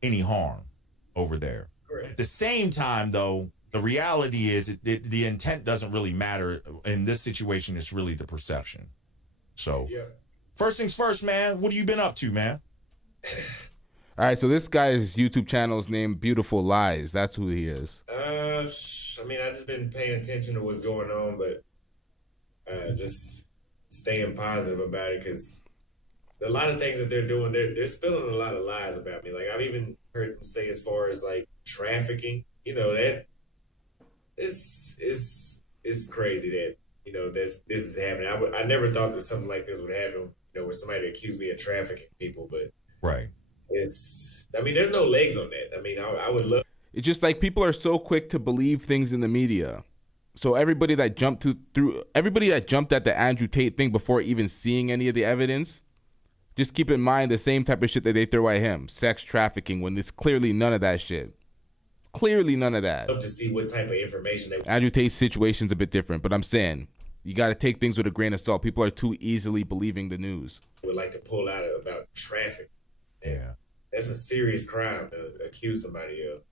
any harm over there. Correct. At the same time, though, the reality is the intent doesn't really matter. In this situation, it's really the perception. So, yeah. First things first, man, what have you been up to, man? All right, so this guy's YouTube channel is named Beautiful Lies. That's who he is. I mean, I've just been paying attention to what's going on, but just staying positive about it, because a lot of things that they're doing, they're spilling a lot of lies about me. Like, I've even heard them say, as far as like trafficking, you know, that it's crazy that, you know, this is happening. I never thought that something like this would happen, you know, where somebody accused me of trafficking people, but right. I mean, there's no legs on that. I mean, I would love. It's just like people are so quick to believe things in the media. So everybody that jumped at the Andrew Tate thing before even seeing any of the evidence, just keep in mind the same type of shit that they throw at him, sex trafficking, when there's clearly none of that shit. Clearly none of that. Love to see what type of information they. Andrew Tate's situation's a bit different, but I'm saying you got to take things with a grain of salt. People are too easily believing the news. Would like to pull out about traffic. Yeah, that's a serious crime to accuse somebody of.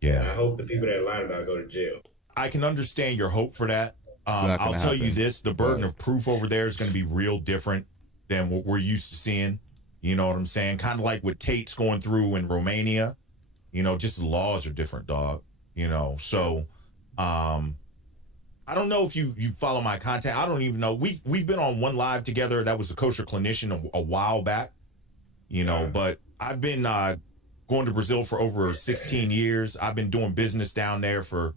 Yeah, and I hope the people that lied about it go to jail. I can understand your hope for that. I'll tell you this, the burden of proof over there is going to be real different than what we're used to seeing. You know what I'm saying? Kind of like what Tate's going through in Romania. You know, just the laws are different, dog. You know, so I don't know if you follow my content. I don't even know. We've been on one live together. That was a kosher clinician a while back. You know, but I've been going to Brazil for over 16 years. I've been doing business down there for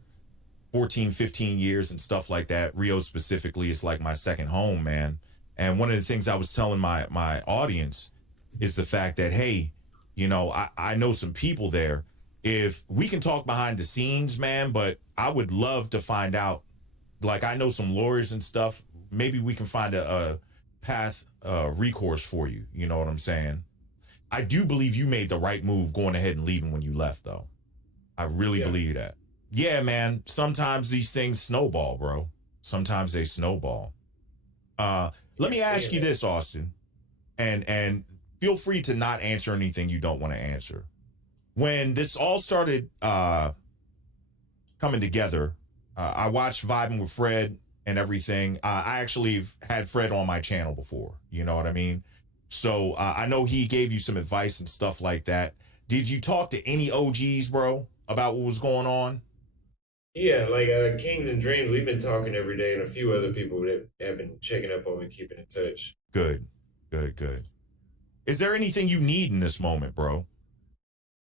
14, 15 years and stuff like that. Rio specifically is like my second home, man. And one of the things I was telling my audience is the fact that, hey, you know, I know some people there. If we can talk behind the scenes, man, but I would love to find out, like, I know some lawyers and stuff. Maybe we can find a path recourse for you. You know what I'm saying? I do believe you made the right move going ahead and leaving when you left, though. I really believe that. Yeah, man. Sometimes these things snowball, bro. Sometimes they snowball. Let me ask you this, Auston, and feel free to not answer anything you don't want to answer. When this all started coming together, I watched Vibing with Fred and everything. I actually had Fred on my channel before. You know what I mean? So I know he gave you some advice and stuff like that. Did you talk to any OGs, bro, about what was going on? Yeah, like Kings and Dreams, we've been talking every day, and a few other people that have been checking up on me, keeping in touch. Good. Is there anything you need in this moment, bro?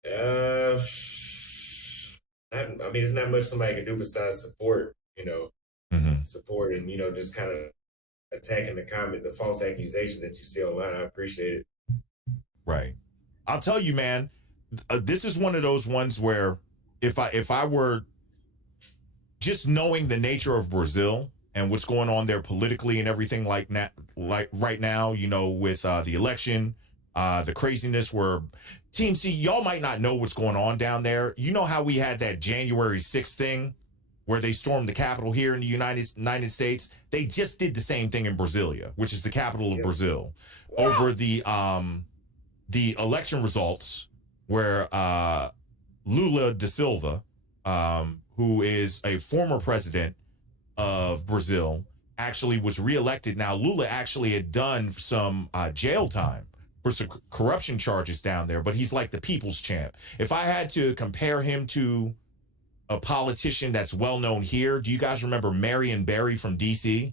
I mean, there's not much somebody can do besides support, you know, support and, you know, just kind of attacking the false accusation that you see online. I appreciate it. Right. I'll tell you, man, this is one of those ones where if I were just knowing the nature of Brazil and what's going on there politically and everything like right now, you know, with the election, the craziness where Team C, y'all might not know what's going on down there. You know how we had that January 6th thing where they stormed the Capitol here in the United States? They just did the same thing in Brasilia, which is the capital of Brazil, over the election results where Lula da Silva, who is a former president of Brazil, actually was reelected. Now, Lula actually had done some jail time for some corruption charges down there, but he's like the people's champ. If I had to compare him to a politician that's well known here, do you guys remember Marion Barry from D.C.?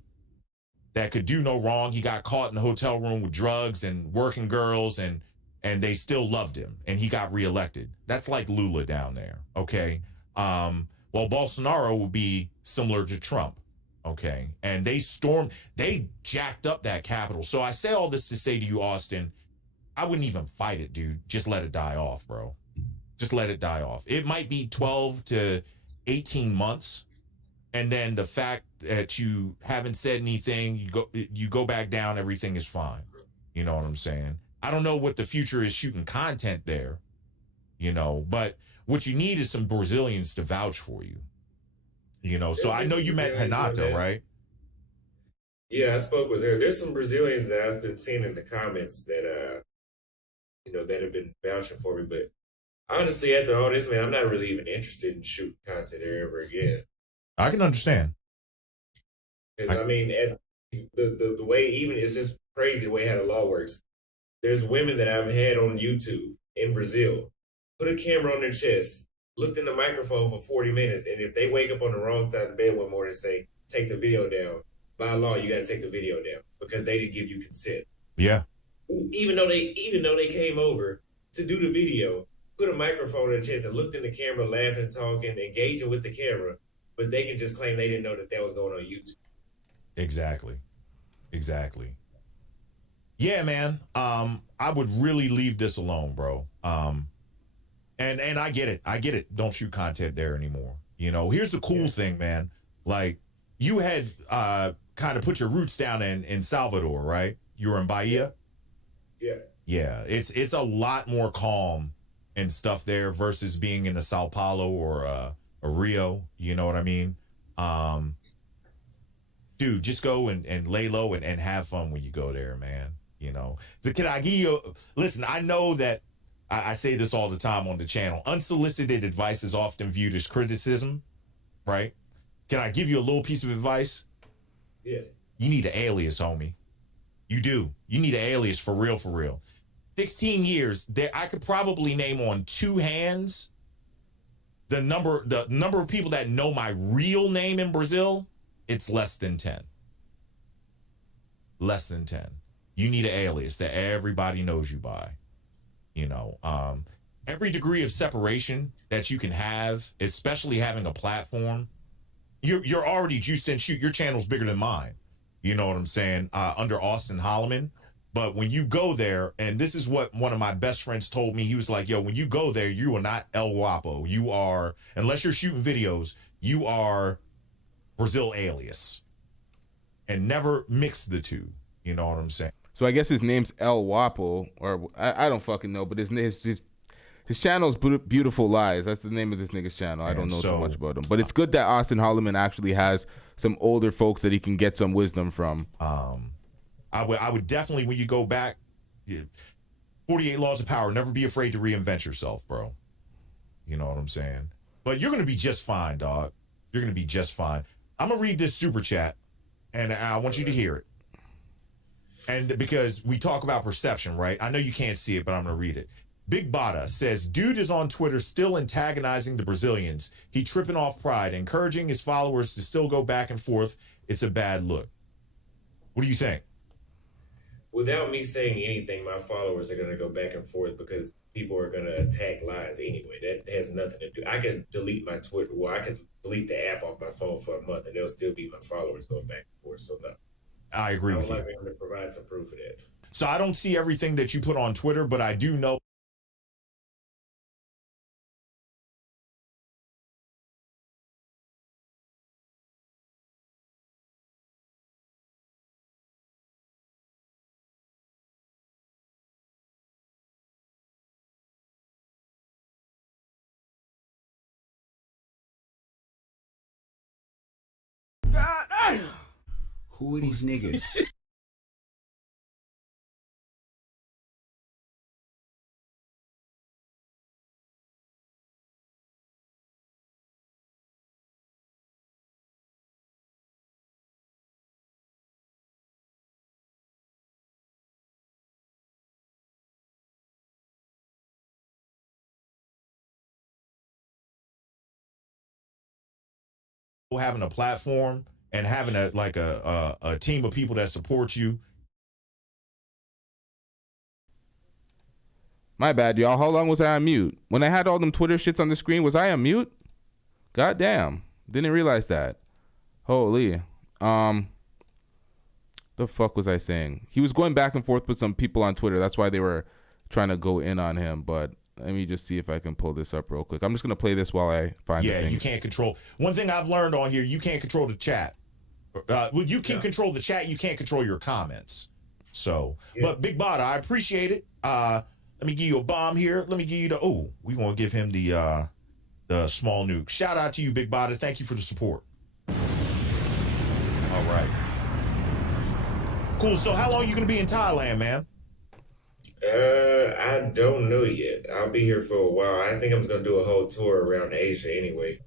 That could do no wrong. He got caught in the hotel room with drugs and working girls, and they still loved him, and he got reelected. That's like Lula down there, okay? Well, Bolsonaro would be similar to Trump, okay? And they jacked up that Capitol. So I say all this to say to you, Austin, I wouldn't even fight it, dude. Just let it die off, bro. Just let it die off. It might be 12 to 18 months. And then the fact that you haven't said anything, you go back down, everything is fine. You know what I'm saying? I don't know what the future is shooting content there, but what you need is some Brazilians to vouch for you. So I know you met Renata, right? Yeah, I spoke with her. There's some Brazilians that I've been seeing in the comments that that have been vouching for me, but honestly, after all this, man, I'm not really even interested in shooting content there ever again. I can understand. Because, the way, even, it's just crazy the way how the law works. There's women that I've had on YouTube in Brazil, put a camera on their chest, looked in the microphone for 40 minutes, and if they wake up on the wrong side of the bed one morning and say, take the video down, by law, you got to take the video down because they didn't give you consent. Yeah. Even though they came over to do the video, put a microphone in their chest and looked in the camera, laughing, talking, engaging with the camera, but they can just claim they didn't know that was going on YouTube. Exactly. Yeah, man. I would really leave this alone, bro. And I get it. Don't shoot content there anymore. Here's the cool thing, man. Like, you had kind of put your roots down in Salvador, right? You were in Bahia. Yeah. It's a lot more calm and stuff there versus being in a Sao Paulo or a Rio. You know what I mean? Dude, just go and lay low and have fun when you go there, man. Listen, I know that I say this all the time on the channel. Unsolicited advice is often viewed as criticism, right? Can I give you a little piece of advice? Yes. You need an alias, homie. You do. You need an alias for real, for real. 16 years, I could probably name on two hands the number of people that know my real name in Brazil. It's less than 10. Less than 10. You need an alias that everybody knows you by. Every degree of separation that you can have, especially having a platform, you're already juiced in. Shoot, your channel's bigger than mine. You know what I'm saying? Under Auston Holleman. But when you go there, and this is what one of my best friends told me, he was like, yo, when you go there, you are not El Guapo. You are, unless you're shooting videos, you are Brazil alias. And never mix the two. You know what I'm saying? So I guess his name's El Guapo, or I don't fucking know, but his channel's Beautiful Lies. That's the name of this nigga's channel. I don't know too much about him. But it's good that Auston Holleman actually has some older folks that he can get some wisdom from. I would definitely, when you go back, 48 Laws of Power, never be afraid to reinvent yourself, bro. You know what I'm saying? But you're going to be just fine, dog. You're going to be just fine. I'm going to read this super chat, and I want you to hear it. And because we talk about perception, right? I know you can't see it, but I'm going to read it. Big Bada says, dude is on Twitter still antagonizing the Brazilians. He tripping off pride, encouraging his followers to still go back and forth. It's a bad look. What do you think? Without me saying anything, my followers are going to go back and forth because people are going to attack lies anyway. That has nothing to do. I can delete my Twitter, or I can delete the app off my phone for a month, and they'll still be my followers going back and forth. So no. I agree with you. I would like them to provide some proof of that. So I don't see everything that you put on Twitter, but I do know who are these niggas? having a platform and having a team of people that support you. My bad, y'all. How long was I on mute? When I had all them Twitter shits on the screen, was I on mute? God damn. Didn't realize that. Holy. The fuck was I saying? He was going back and forth with some people on Twitter. That's why they were trying to go in on him. But let me just see if I can pull this up real quick. I'm just going to play this while I find the things. Yeah, you can't control. One thing I've learned on here, you can't control the chat. You can control the chat. You can't control your comments. So, but Big Bada, I appreciate it. Let me give you a bomb here. Let me give you we're going to give him the small nuke. Shout out to you, Big Bada. Thank you for the support. All right. Cool. So how long are you going to be in Thailand, man? I don't know yet. I'll be here for a while. I think I'm just going to do a whole tour around Asia anyway.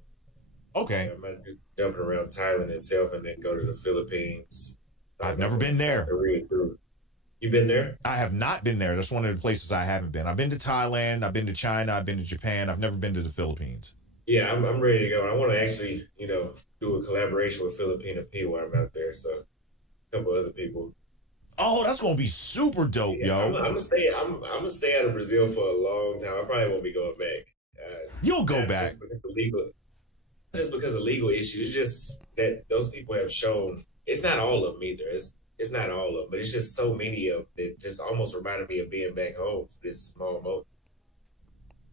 Okay. I might be jumping around Thailand itself and then go to the Philippines. I've never been there. You been there? I have not been there. That's one of the places I haven't been. I've been to Thailand. I've been to China. I've been to Japan. I've never been to the Philippines. Yeah, I'm ready to go. I want to actually, do a collaboration with Filipina P while I'm out there. So, a couple other people. Oh, that's gonna be super dope, yo. I'm gonna stay out of Brazil for a long time. I probably won't be going back. You'll go back. Just because of legal issues. It's just that those people have shown. It's not all of them either. It's not all of them, but it's just so many of them that just almost reminded me of being back home for this small moment.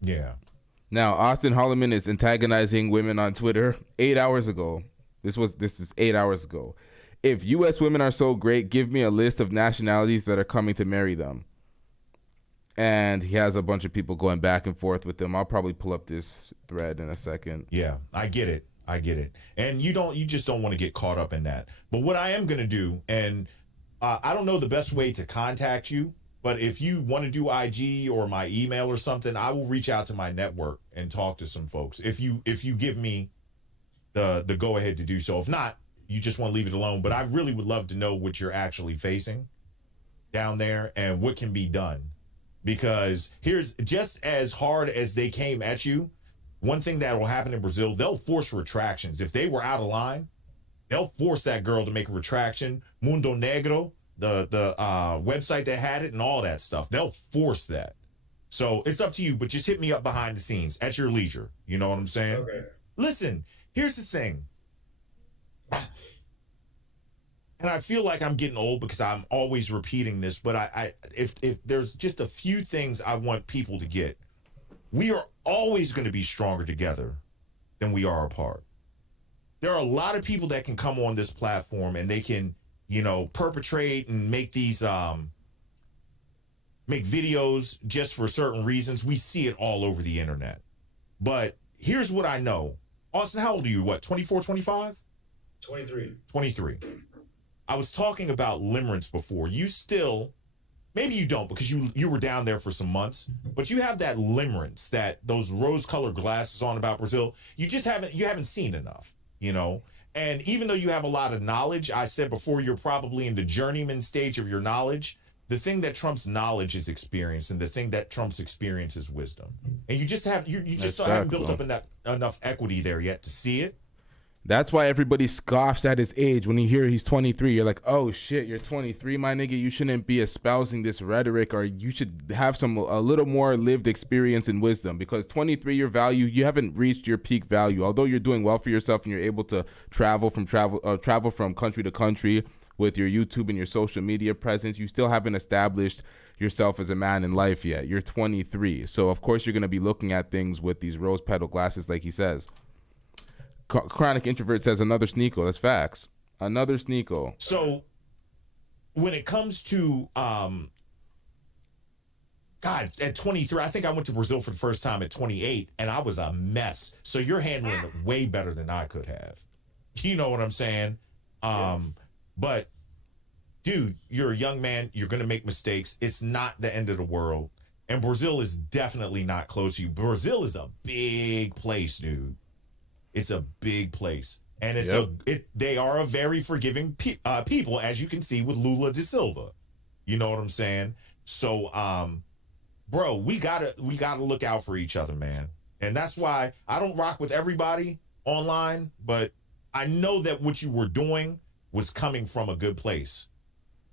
Yeah. Now, Auston Holleman is antagonizing women on Twitter 8 hours ago. This is 8 hours ago. If U.S. women are so great, give me a list of nationalities that are coming to marry them. And he has a bunch of people going back and forth with them. I'll probably pull up this thread in a second. Yeah, I get it. And you just don't want to get caught up in that. But what I am going to do, and I don't know the best way to contact you, but if you want to do IG or my email or something, I will reach out to my network and talk to some folks. If you give me the go ahead to do so. If not, you just want to leave it alone. But I really would love to know what you're actually facing down there and what can be done. Because here's just as hard as they came at you, one thing that will happen in Brazil, they'll force retractions. If they were out of line, they'll force that girl to make a retraction. Mundo Negro, the website that had it and all that stuff, they'll force that. So it's up to you, but just hit me up behind the scenes at your leisure. You know what I'm saying? Okay. Listen, here's the thing. And I feel like I'm getting old because I'm always repeating this, but if there's just a few things I want people to get, we are always going to be stronger together than we are apart. There are a lot of people that can come on this platform and they can, perpetrate and make these make videos just for certain reasons. We see it all over the internet. But here's what I know. Austin, how old are you? What, 24, 25? 23. I was talking about limerence before. You still, maybe you don't because you were down there for some months, but you have that limerence, those rose-colored glasses on about Brazil. You haven't seen enough, And even though you have a lot of knowledge, I said before, you're probably in the journeyman stage of your knowledge. The thing that trumps knowledge is experience, and the thing that trumps experience is wisdom. And you just haven't built up enough equity there yet to see it. That's why everybody scoffs at his age. When you hear he's 23, you're like, oh shit, you're 23, my nigga. You shouldn't be espousing this rhetoric, or you should have a little more lived experience and wisdom. Because 23, your value, you haven't reached your peak value. Although you're doing well for yourself and you're able to travel from country to country with your YouTube and your social media presence, you still haven't established yourself as a man in life yet. You're 23. So of course you're going to be looking at things with these rose petal glasses, like he says. Chronic Introvert says another Sneeko. That's facts. Another Sneeko. So when it comes to at 23, I think I went to Brazil for the first time at 28, and I was a mess. So you're handling it way better than I could have. You know what I'm saying? But dude, you're a young man. You're going to make mistakes. It's not the end of the world. And Brazil is definitely not close to you. Brazil is a big place, dude. It's a big place. And they are a very forgiving people, as you can see with Lula da Silva. You know what I'm saying? So, bro, we gotta look out for each other, man. And that's why I don't rock with everybody online, but I know that what you were doing was coming from a good place,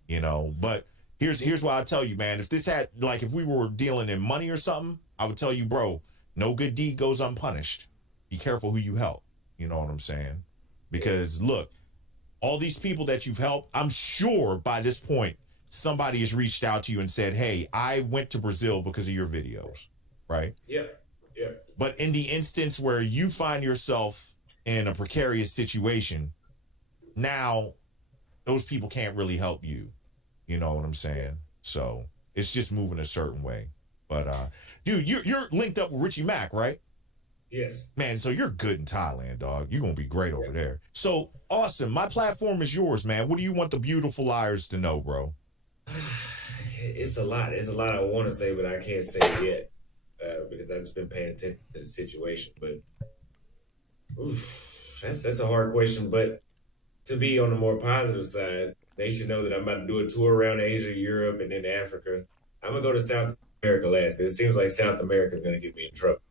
you know. But here's what I tell you, man. If this had, like, if we were dealing in money or something, I would tell you, bro, no good deed goes unpunished. Be careful who you help. You know what I'm saying? Because look, all these people that you've helped, I'm sure by this point, somebody has reached out to you and said, hey, I went to Brazil because of your videos, right? Yeah. But in the instance where you find yourself in a precarious situation, now those people can't really help you. You know what I'm saying? So it's just moving a certain way. But dude, you're linked up with Richie Mack, right? Yes. Man, so you're good in Thailand, dog. You're gonna be great over there. So Austin, my platform is yours, man. What do you want the beautiful liars to know, bro? It's a lot. It's a lot I want to say, but I can't say it yet because I've just been paying attention to the situation. But that's a hard question. But to be on the more positive side, they should know that I'm about to do a tour around Asia, Europe, and then Africa. I'm gonna go to South America last because it seems like South America is gonna get me in trouble.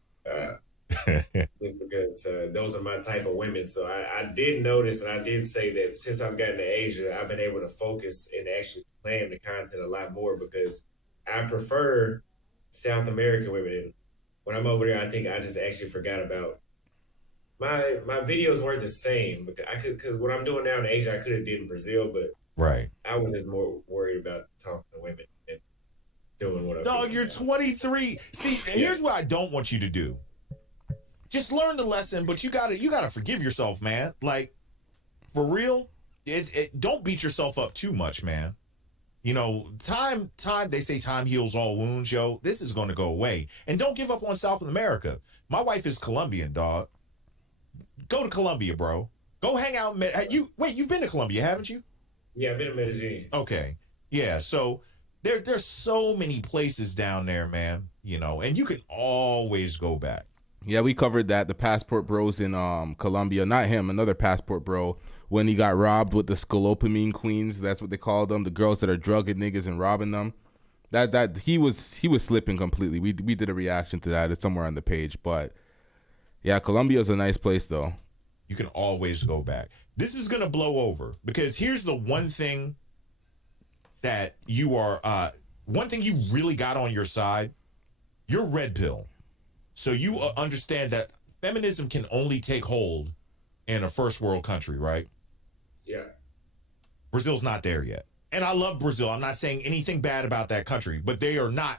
Just because those are my type of women. So I did notice, and I did say that since I've gotten to Asia, I've been able to focus and actually plan the content a lot more because I prefer South American women. And when I'm over there, I think I just actually forgot about my videos weren't the same because what I'm doing now in Asia, I could have did in Brazil, but right. I was just more worried about talking to women and doing what I'm doing. Dog, you're 23. See, here's what I don't want you to do. Just learn the lesson, but you gotta forgive yourself, man. Like, for real, don't beat yourself up too much, man. You know, time, they say time heals all wounds, yo. This is gonna go away. And don't give up on South America. My wife is Colombian, dog. Go to Colombia, bro. Go hang out. You've been to Colombia, haven't you? Yeah, I've been to Medellin. Okay. Yeah, so there's so many places down there, man, you know, and you can always go back. Yeah, we covered that. The passport bros in Colombia, not him, another passport bro, when he got robbed with the scolopamine queens. That's what they call them, the girls that are drugging niggas and robbing them. That he was slipping completely. We did a reaction to that. It's somewhere on the page, but yeah, Colombia's a nice place though. You can always go back. This is gonna blow over because here's the one thing that you are, one thing you really got on your side. You're red pill. So you understand that feminism can only take hold in a first world country, right? Yeah. Brazil's not there yet. And I love Brazil. I'm not saying anything bad about that country, but they are not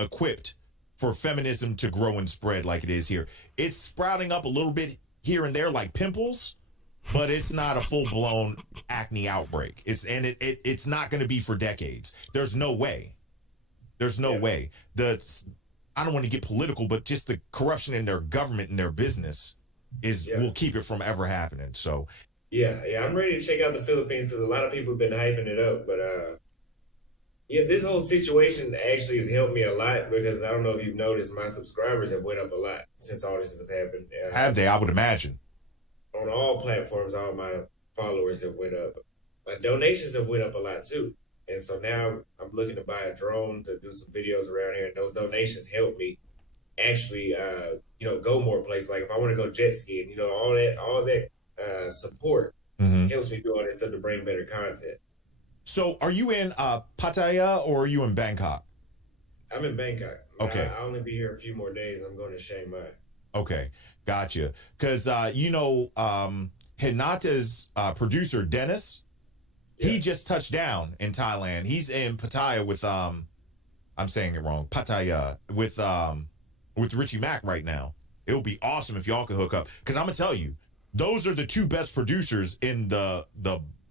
equipped for feminism to grow and spread like it is here. It's sprouting up a little bit here and there like pimples, but it's not a full-blown acne outbreak. It's not going to be for decades. There's no way. There's no way. I don't want to get political, but just the corruption in their government and their business will keep it from ever happening. So, yeah, I'm ready to check out the Philippines because a lot of people have been hyping it up. But this whole situation actually has helped me a lot because I don't know if you've noticed, my subscribers have went up a lot since all this has happened. Have they? I would imagine. On all platforms, all my followers have went up. My donations have went up a lot too. And so now I'm looking to buy a drone to do some videos around here. And those donations help me actually, go more places. Like if I want to go jet skiing, all that support helps me do all that stuff to bring better content. So are you in Pattaya or are you in Bangkok? I'm in Bangkok. Okay. I'll only be here a few more days. I'm going to Chiang Mai. Okay. Gotcha. Because, Hinata's producer, Dennis, he just touched down in Thailand. He's in Pattaya with I'm saying it wrong. Pattaya with Richie Mack right now. It would be awesome if y'all could hook up. Because I'm gonna tell you, those are the two best producers in the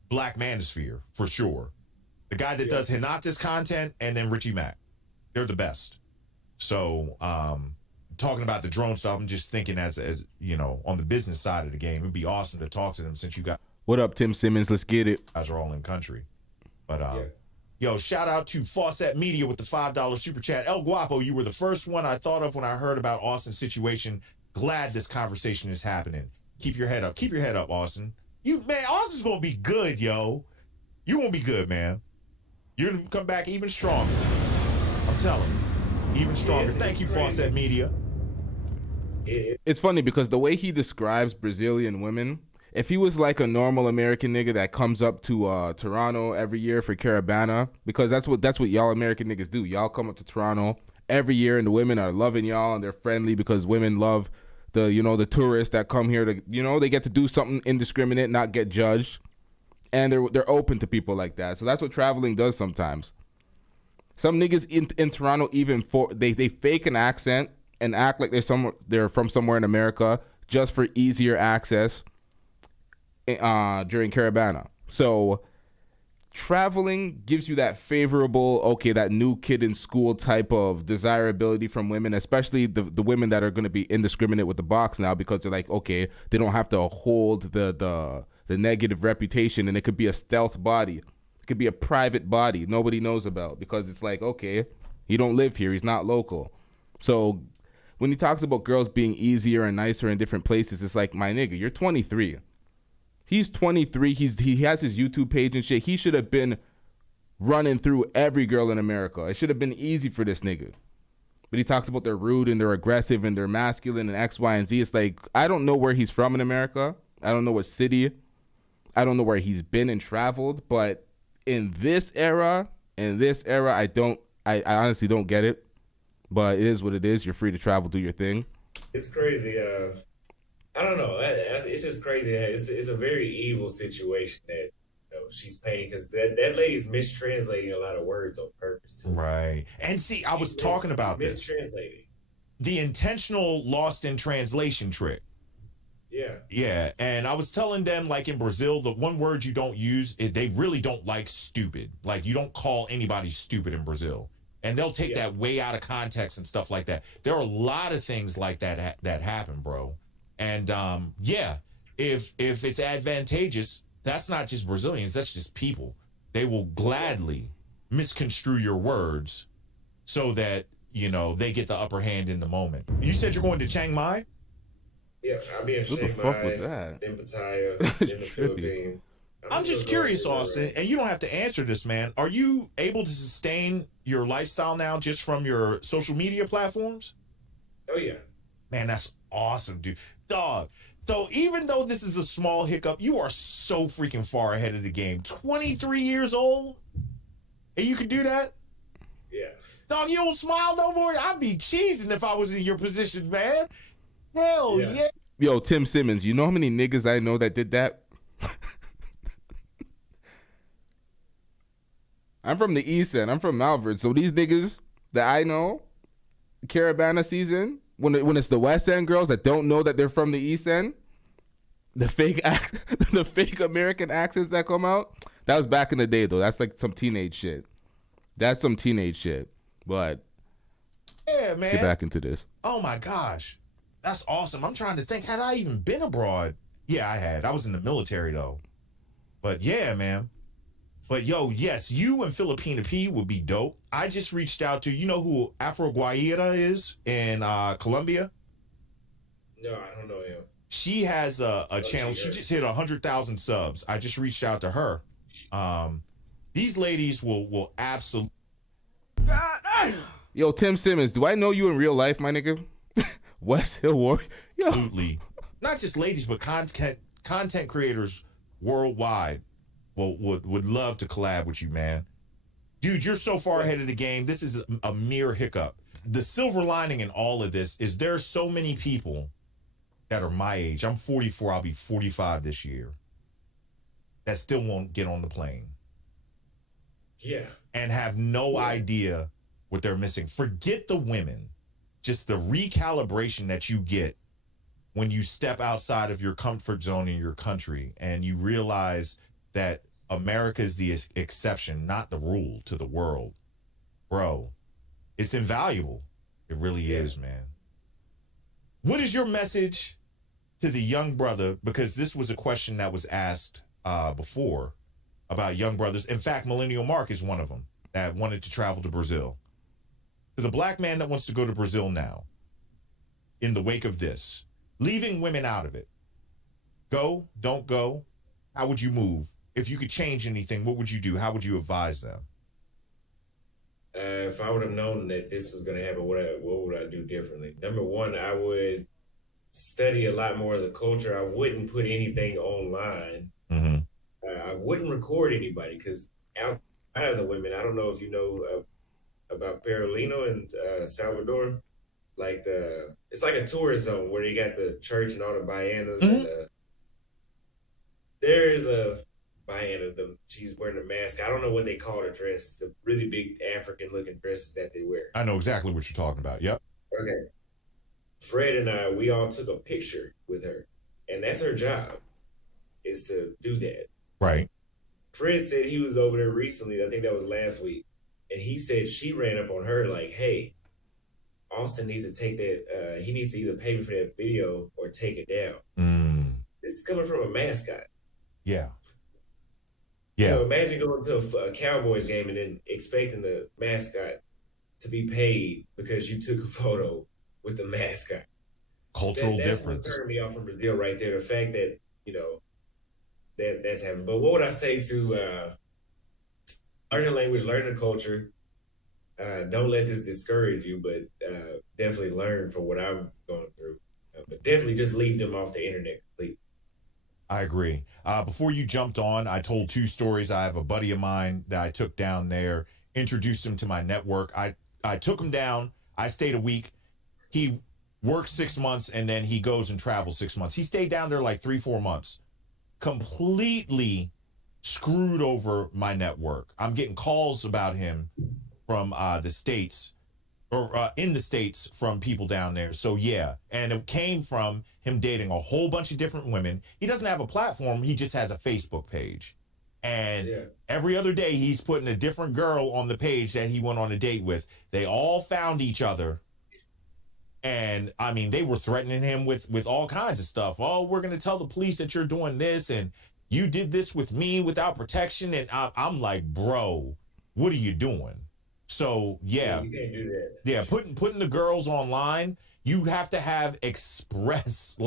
Black Manosphere for sure. The guy that does Hinata's content and then Richie Mack. They're the best. So talking about the drone stuff, I'm just thinking as on the business side of the game, it'd be awesome to talk to them since you got. What up, Tim Simmons? Let's get it. Guys are all in country. But, yo, shout out to Fawcett Media with the $5 super chat. El Guapo, you were the first one I thought of when I heard about Austin's situation. Glad this conversation is happening. Keep your head up. Keep your head up, Austin. Austin's going to be good, yo. You're going to be good, man. You're going to come back even stronger. I'm telling you. Even stronger. Thank you, Fawcett Media. It's funny because the way he describes Brazilian women, if he was like a normal American nigga that comes up to Toronto every year for Caravana, because that's what y'all American niggas do. Y'all come up to Toronto every year and the women are loving y'all and they're friendly because women love the tourists that come here to, they get to do something indiscriminate, not get judged. And they're open to people like that. So that's what traveling does sometimes. Some niggas in Toronto they fake an accent and act like they're from somewhere in America just for easier access during Caravana. So traveling gives you that favorable, that new kid in school type of desirability from women, especially the women that are going to be indiscriminate with the box now because they're like, okay, they don't have to hold the negative reputation, and it could be a stealth body. It could be a private body nobody knows about because it's like, okay, he don't live here. He's not local. So when he talks about girls being easier and nicer in different places, it's like, my nigga, you're 23. He's 23. He has his YouTube page and shit. He should have been running through every girl in America. It should have been easy for this nigga. But he talks about they're rude and they're aggressive and they're masculine and X, Y, and Z. It's like, I don't know where he's from in America. I don't know what city. I don't know where he's been and traveled. But in this era, I honestly don't get it. But it is what it is. You're free to travel, do your thing. It's crazy. I don't know. It's just crazy. It's a very evil situation that she's painting because that lady's mistranslating a lot of words on purpose too. Right. And see, I was talking about this. The intentional lost in translation trick. Yeah. Yeah. And I was telling them, like in Brazil, the one word you don't use is they really don't like stupid. Like you don't call anybody stupid in Brazil. And they'll take that way out of context and stuff like that. There are a lot of things like that that happen, bro. And if it's advantageous, that's not just Brazilians, that's just people. They will gladly misconstrue your words so that, they get the upper hand in the moment. You said you're going to Chiang Mai? Yeah, I'll be in Chiang Mai. What the fuck was that? In Pattaya, in the Philippines. I'm just curious, Austin, and you don't have to answer this, man. Are you able to sustain your lifestyle now just from your social media platforms? Oh, yeah. Man, that's awesome, dude. Dog. So even though this is a small hiccup, you are so freaking far ahead of the game. 23 years old? And you can do that? Yeah. Dog, you don't smile no more? I'd be cheesing if I was in your position, man. Hell yeah. Yo, Tim Simmons, you know how many niggas I know that did that? I'm from the East End. I'm from Malvern. So these niggas that I know, Caravana season, when it's the West End girls that don't know that they're from the East End, the fake American accents that come out, that was back in the day, though. That's like some teenage shit. That's some teenage shit. But yeah, man. Let's get back into this. Oh, my gosh. That's awesome. I'm trying to think. Had I even been abroad? Yeah, I had. I was in the military, though. But yeah, man. But yo, yes, you and Filipina P would be dope. I just reached out to, you know who Afro Guaira is in Colombia? No, I don't know him. She has a channel. She just hit 100,000 subs. I just reached out to her. These ladies will absolutely. Yo, Tim Simmons, do I know you in real life, my nigga? West Hill Warrior. Absolutely. Not just ladies, but content creators worldwide would love to collab with you, man. Dude, you're so far ahead of the game. This is a mere hiccup. The silver lining in all of this is there's so many people that are my age. I'm 44. I'll be 45 this year. That still won't get on the plane. Yeah. And have no idea what they're missing. Forget the women. Just the recalibration that you get when you step outside of your comfort zone in your country and you realize that America is the exception, not the rule to the world. Bro, it's invaluable. It really is, man. What is your message to the young brother? Because this was a question that was asked before about young brothers. In fact, Millennial Mark is one of them that wanted to travel to Brazil. To the black man that wants to go to Brazil now, in the wake of this, leaving women out of it. Go, don't go. How would you move? If you could change anything, what would you do? How would you advise them? If I would have known that this was going to happen, what would I do differently? Number one, I would study a lot more of the culture. I wouldn't put anything online. Mm-hmm. I wouldn't record anybody because outside of the women, I don't know if you know about Perolino and Salvador. Like it's like a tourist zone where they got the church and all the Baianas. Mm-hmm. And there is a Baiana. She's wearing a mask. I don't know what they call her dress. The really big African looking dresses that they wear. I know exactly what you're talking about. Yep. Okay. Fred and I, we all took a picture with her, and that's her job, is to do that. Right. Fred said he was over there recently. I think that was last week, and he said she ran up on her like, "Hey, Auston needs to take that. He needs to either pay me for that video or take it down." This is coming from a mascot. Yeah. You Yeah. know, imagine going to a Cowboys game and then expecting the mascot to be paid because you took a photo with the mascot. Cultural That's difference. what's turning me off from Brazil right there. The fact that, you know, that's happening. But what would I say to learn the language, learn the culture? Don't let this discourage you, but definitely learn from what I'm going through. But definitely just leave them off the internet completely. I agree. Before you jumped on, I told 2 stories. I have a buddy of mine that I took down there, introduced him to my network. I took him down. I stayed a week. He works 6 months, and then he goes and travels 6 months. He stayed down there like 3-4 months. Completely screwed over my network. I'm getting calls about him from the States, or in the States, from people down there. So yeah, and it came from him dating a whole bunch of different women. He doesn't have a platform. He just has a Facebook page. And every other day he's putting a different girl on the page that he went on a date with. They all found each other. And I mean, they were threatening him with all kinds of stuff. Oh, we're going to tell the police that you're doing this, and you did this with me without protection. And I'm like, bro, what are you doing? So yeah, you can't do that. Yeah, putting the girls online, you have to have express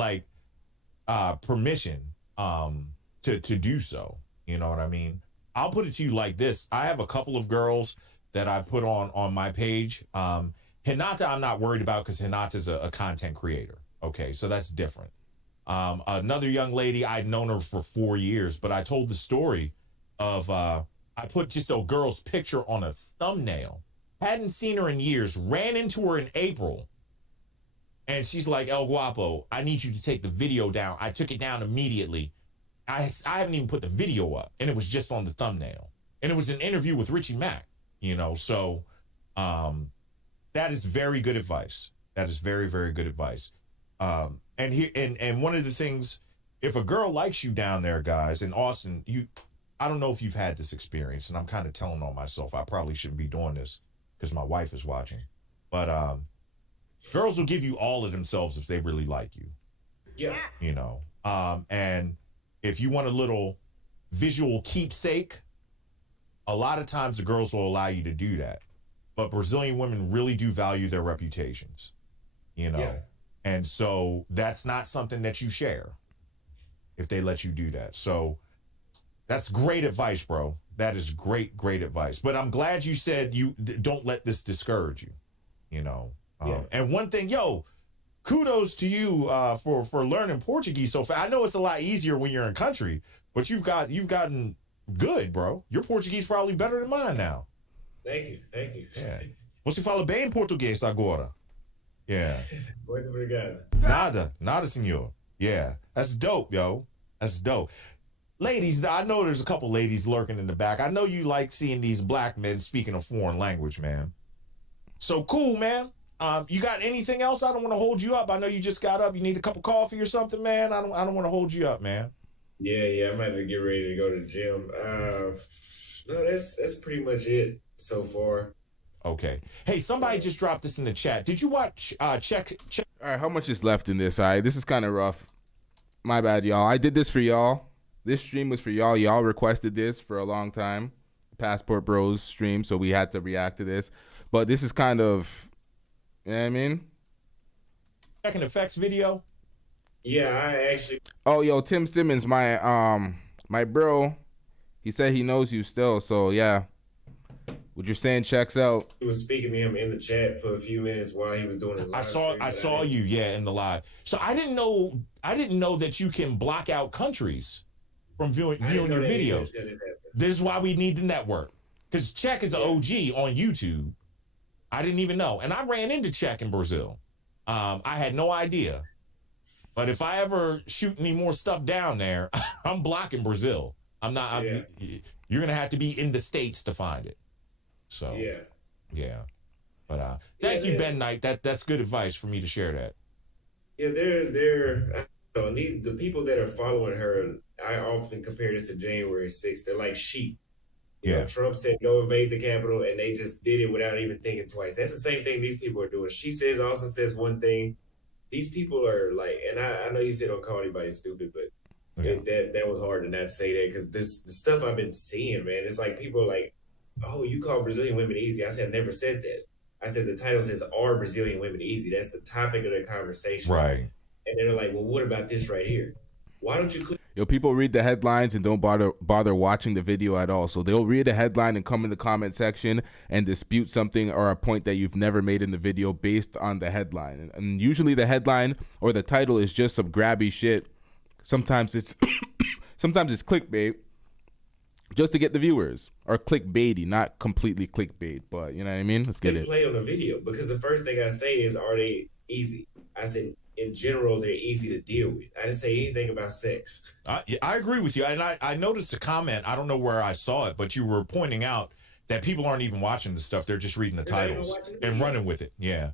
permission to do so. You know what I mean? I'll put it to you like this. I have a couple of girls that I put on my page. Hinata, I'm not worried about because Hinata's a content creator. Okay, so that's different. Another young lady, I'd known her for 4 years, but I told the story of I put just a girl's picture on a thumbnail. Hadn't seen her in years. Ran into her in April. And she's like, El Guapo, I need you to take the video down. I took it down immediately. I haven't even put the video up. And it was just on the thumbnail. And it was an interview with Richie Mack. You know, so that is very good advice. That is very, very good advice. And one of the things, if a girl likes you down there, guys, in Austin, I don't know if you've had this experience, and I'm kind of telling on myself. I probably shouldn't be doing this because my wife is watching. But girls will give you all of themselves if they really like you. Yeah. You know, and if you want a little visual keepsake, a lot of times the girls will allow you to do that. But Brazilian women really do value their reputations, you know. Yeah. And so that's not something that you share if they let you do that. So that's great advice, bro. That is great, great advice. But I'm glad you said you don't let this discourage you, you know. And one thing, kudos to you for learning Portuguese so fast. I know it's a lot easier when you're in country, but you've gotten good, bro. Your Portuguese probably better than mine now. Thank you. Yeah. Você fala bem português agora? Yeah. Muito obrigado. Nada, senor. Yeah. That's dope, yo. That's dope. Ladies, I know there's a couple ladies lurking in the back. I know you like seeing these black men speaking a foreign language, man. So cool, man. You got anything else? I don't want to hold you up. I know you just got up. You need a cup of coffee or something, man. I don't want to hold you up, man. Yeah. I'm about to get ready to go to the gym. No, that's pretty much it so far. Okay. Hey, somebody just dropped this in the chat. Did you watch check? All right, how much is left in this? All right, this is kind of rough. My bad, y'all. I did this for y'all. This stream was for y'all. Y'all requested this for a long time. Passport Bros stream, so we had to react to this. But this is kind of, you know what I mean? Second effects video? Yeah, I actually. Oh, yo, Tim Simmons, my bro, he said he knows you still, so yeah. What you're saying checks out. He was speaking to him in the chat for a few minutes while he was doing his live stream, I saw you, in the live. So I didn't know that you can block out countries from viewing your videos. This is why we need the network. Because Czech is an OG on YouTube. I didn't even know. And I ran into Czech in Brazil. I had no idea. But if I ever shoot any more stuff down there, I'm blocking Brazil. I'm not. You're going to have to be in the States to find it. So, yeah. But thank you, Ben Knight. That's good advice for me to share that. Yeah, the people that are following her, I often compare this to January 6th. They're like sheep. You know, Trump said go invade the Capitol, and they just did it without even thinking twice. That's the same thing these people are doing. She says, Austin says one thing. These people are like, and I know you said don't call anybody stupid, but that was hard to not say that because the stuff I've been seeing, man, it's like people are like, oh, you call Brazilian women easy. I said, I never said that. I said the title says, are Brazilian women easy? That's the topic of the conversation. Right. And they're like, well, what about this right here? Why don't you click? Yo, people read the headlines and don't bother watching the video at all. So they'll read the headline and come in the comment section and dispute something or a point that you've never made in the video based on the headline. And usually the headline or the title is just some grabby shit. Sometimes it's clickbait just to get the viewers, or clickbaity, not completely clickbait, but you know what I mean? Let's get it. Play on the video because the first thing I say is, are they easy? I said, in general, they're easy to deal with. I didn't say anything about sex. I agree with you. And I noticed a comment. I don't know where I saw it, but you were pointing out that people aren't even watching the stuff. They're just reading the titles and running with it. Yeah.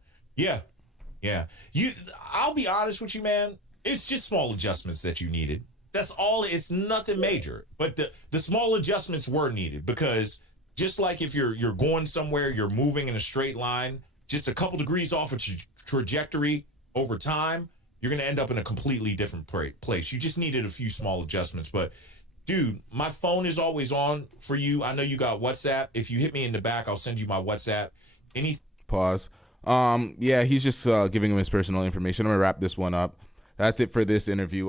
I'll be honest with you, man. It's just small adjustments that you needed. That's all. It's nothing major. But the small adjustments were needed because just like if you're going somewhere, you're moving in a straight line, just a couple degrees off a trajectory over time, you're going to end up in a completely different place. You just needed a few small adjustments. But, dude, my phone is always on for you. I know you got WhatsApp. If you hit me in the back, I'll send you my WhatsApp. Pause. Yeah, he's just giving him his personal information. I'm going to wrap this one up. That's it for this interview.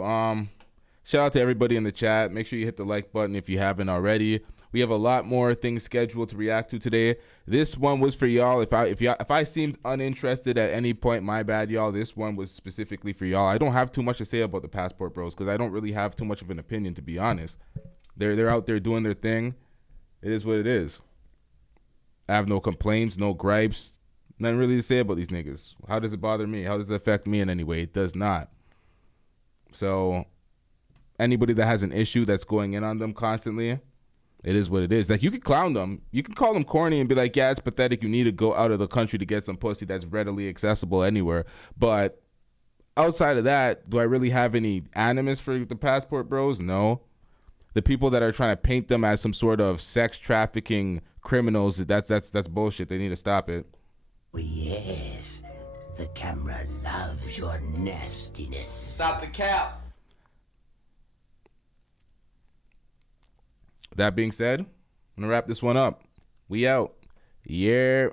Shout out to everybody in the chat. Make sure you hit the like button if you haven't already. We have a lot more things scheduled to react to today. This one was for y'all. If I seemed uninterested at any point, my bad, y'all. This one was specifically for y'all. I don't have too much to say about the Passport Bros because I don't really have too much of an opinion, to be honest. They're out there doing their thing. It is what it is. I have no complaints, no gripes, nothing really to say about these niggas. How does it bother me? How does it affect me in any way? It does not. So anybody that has an issue that's going in on them constantly, it is what it is. Like, you can clown them. You can call them corny and be like, yeah, it's pathetic. You need to go out of the country to get some pussy that's readily accessible anywhere. But outside of that, do I really have any animus for the Passport Bros? No. The people that are trying to paint them as some sort of sex trafficking criminals, that's bullshit. They need to stop it. Oh, yes. The camera loves your nastiness. Stop the cap. That being said, I'm going to wrap this one up. We out. Yeah.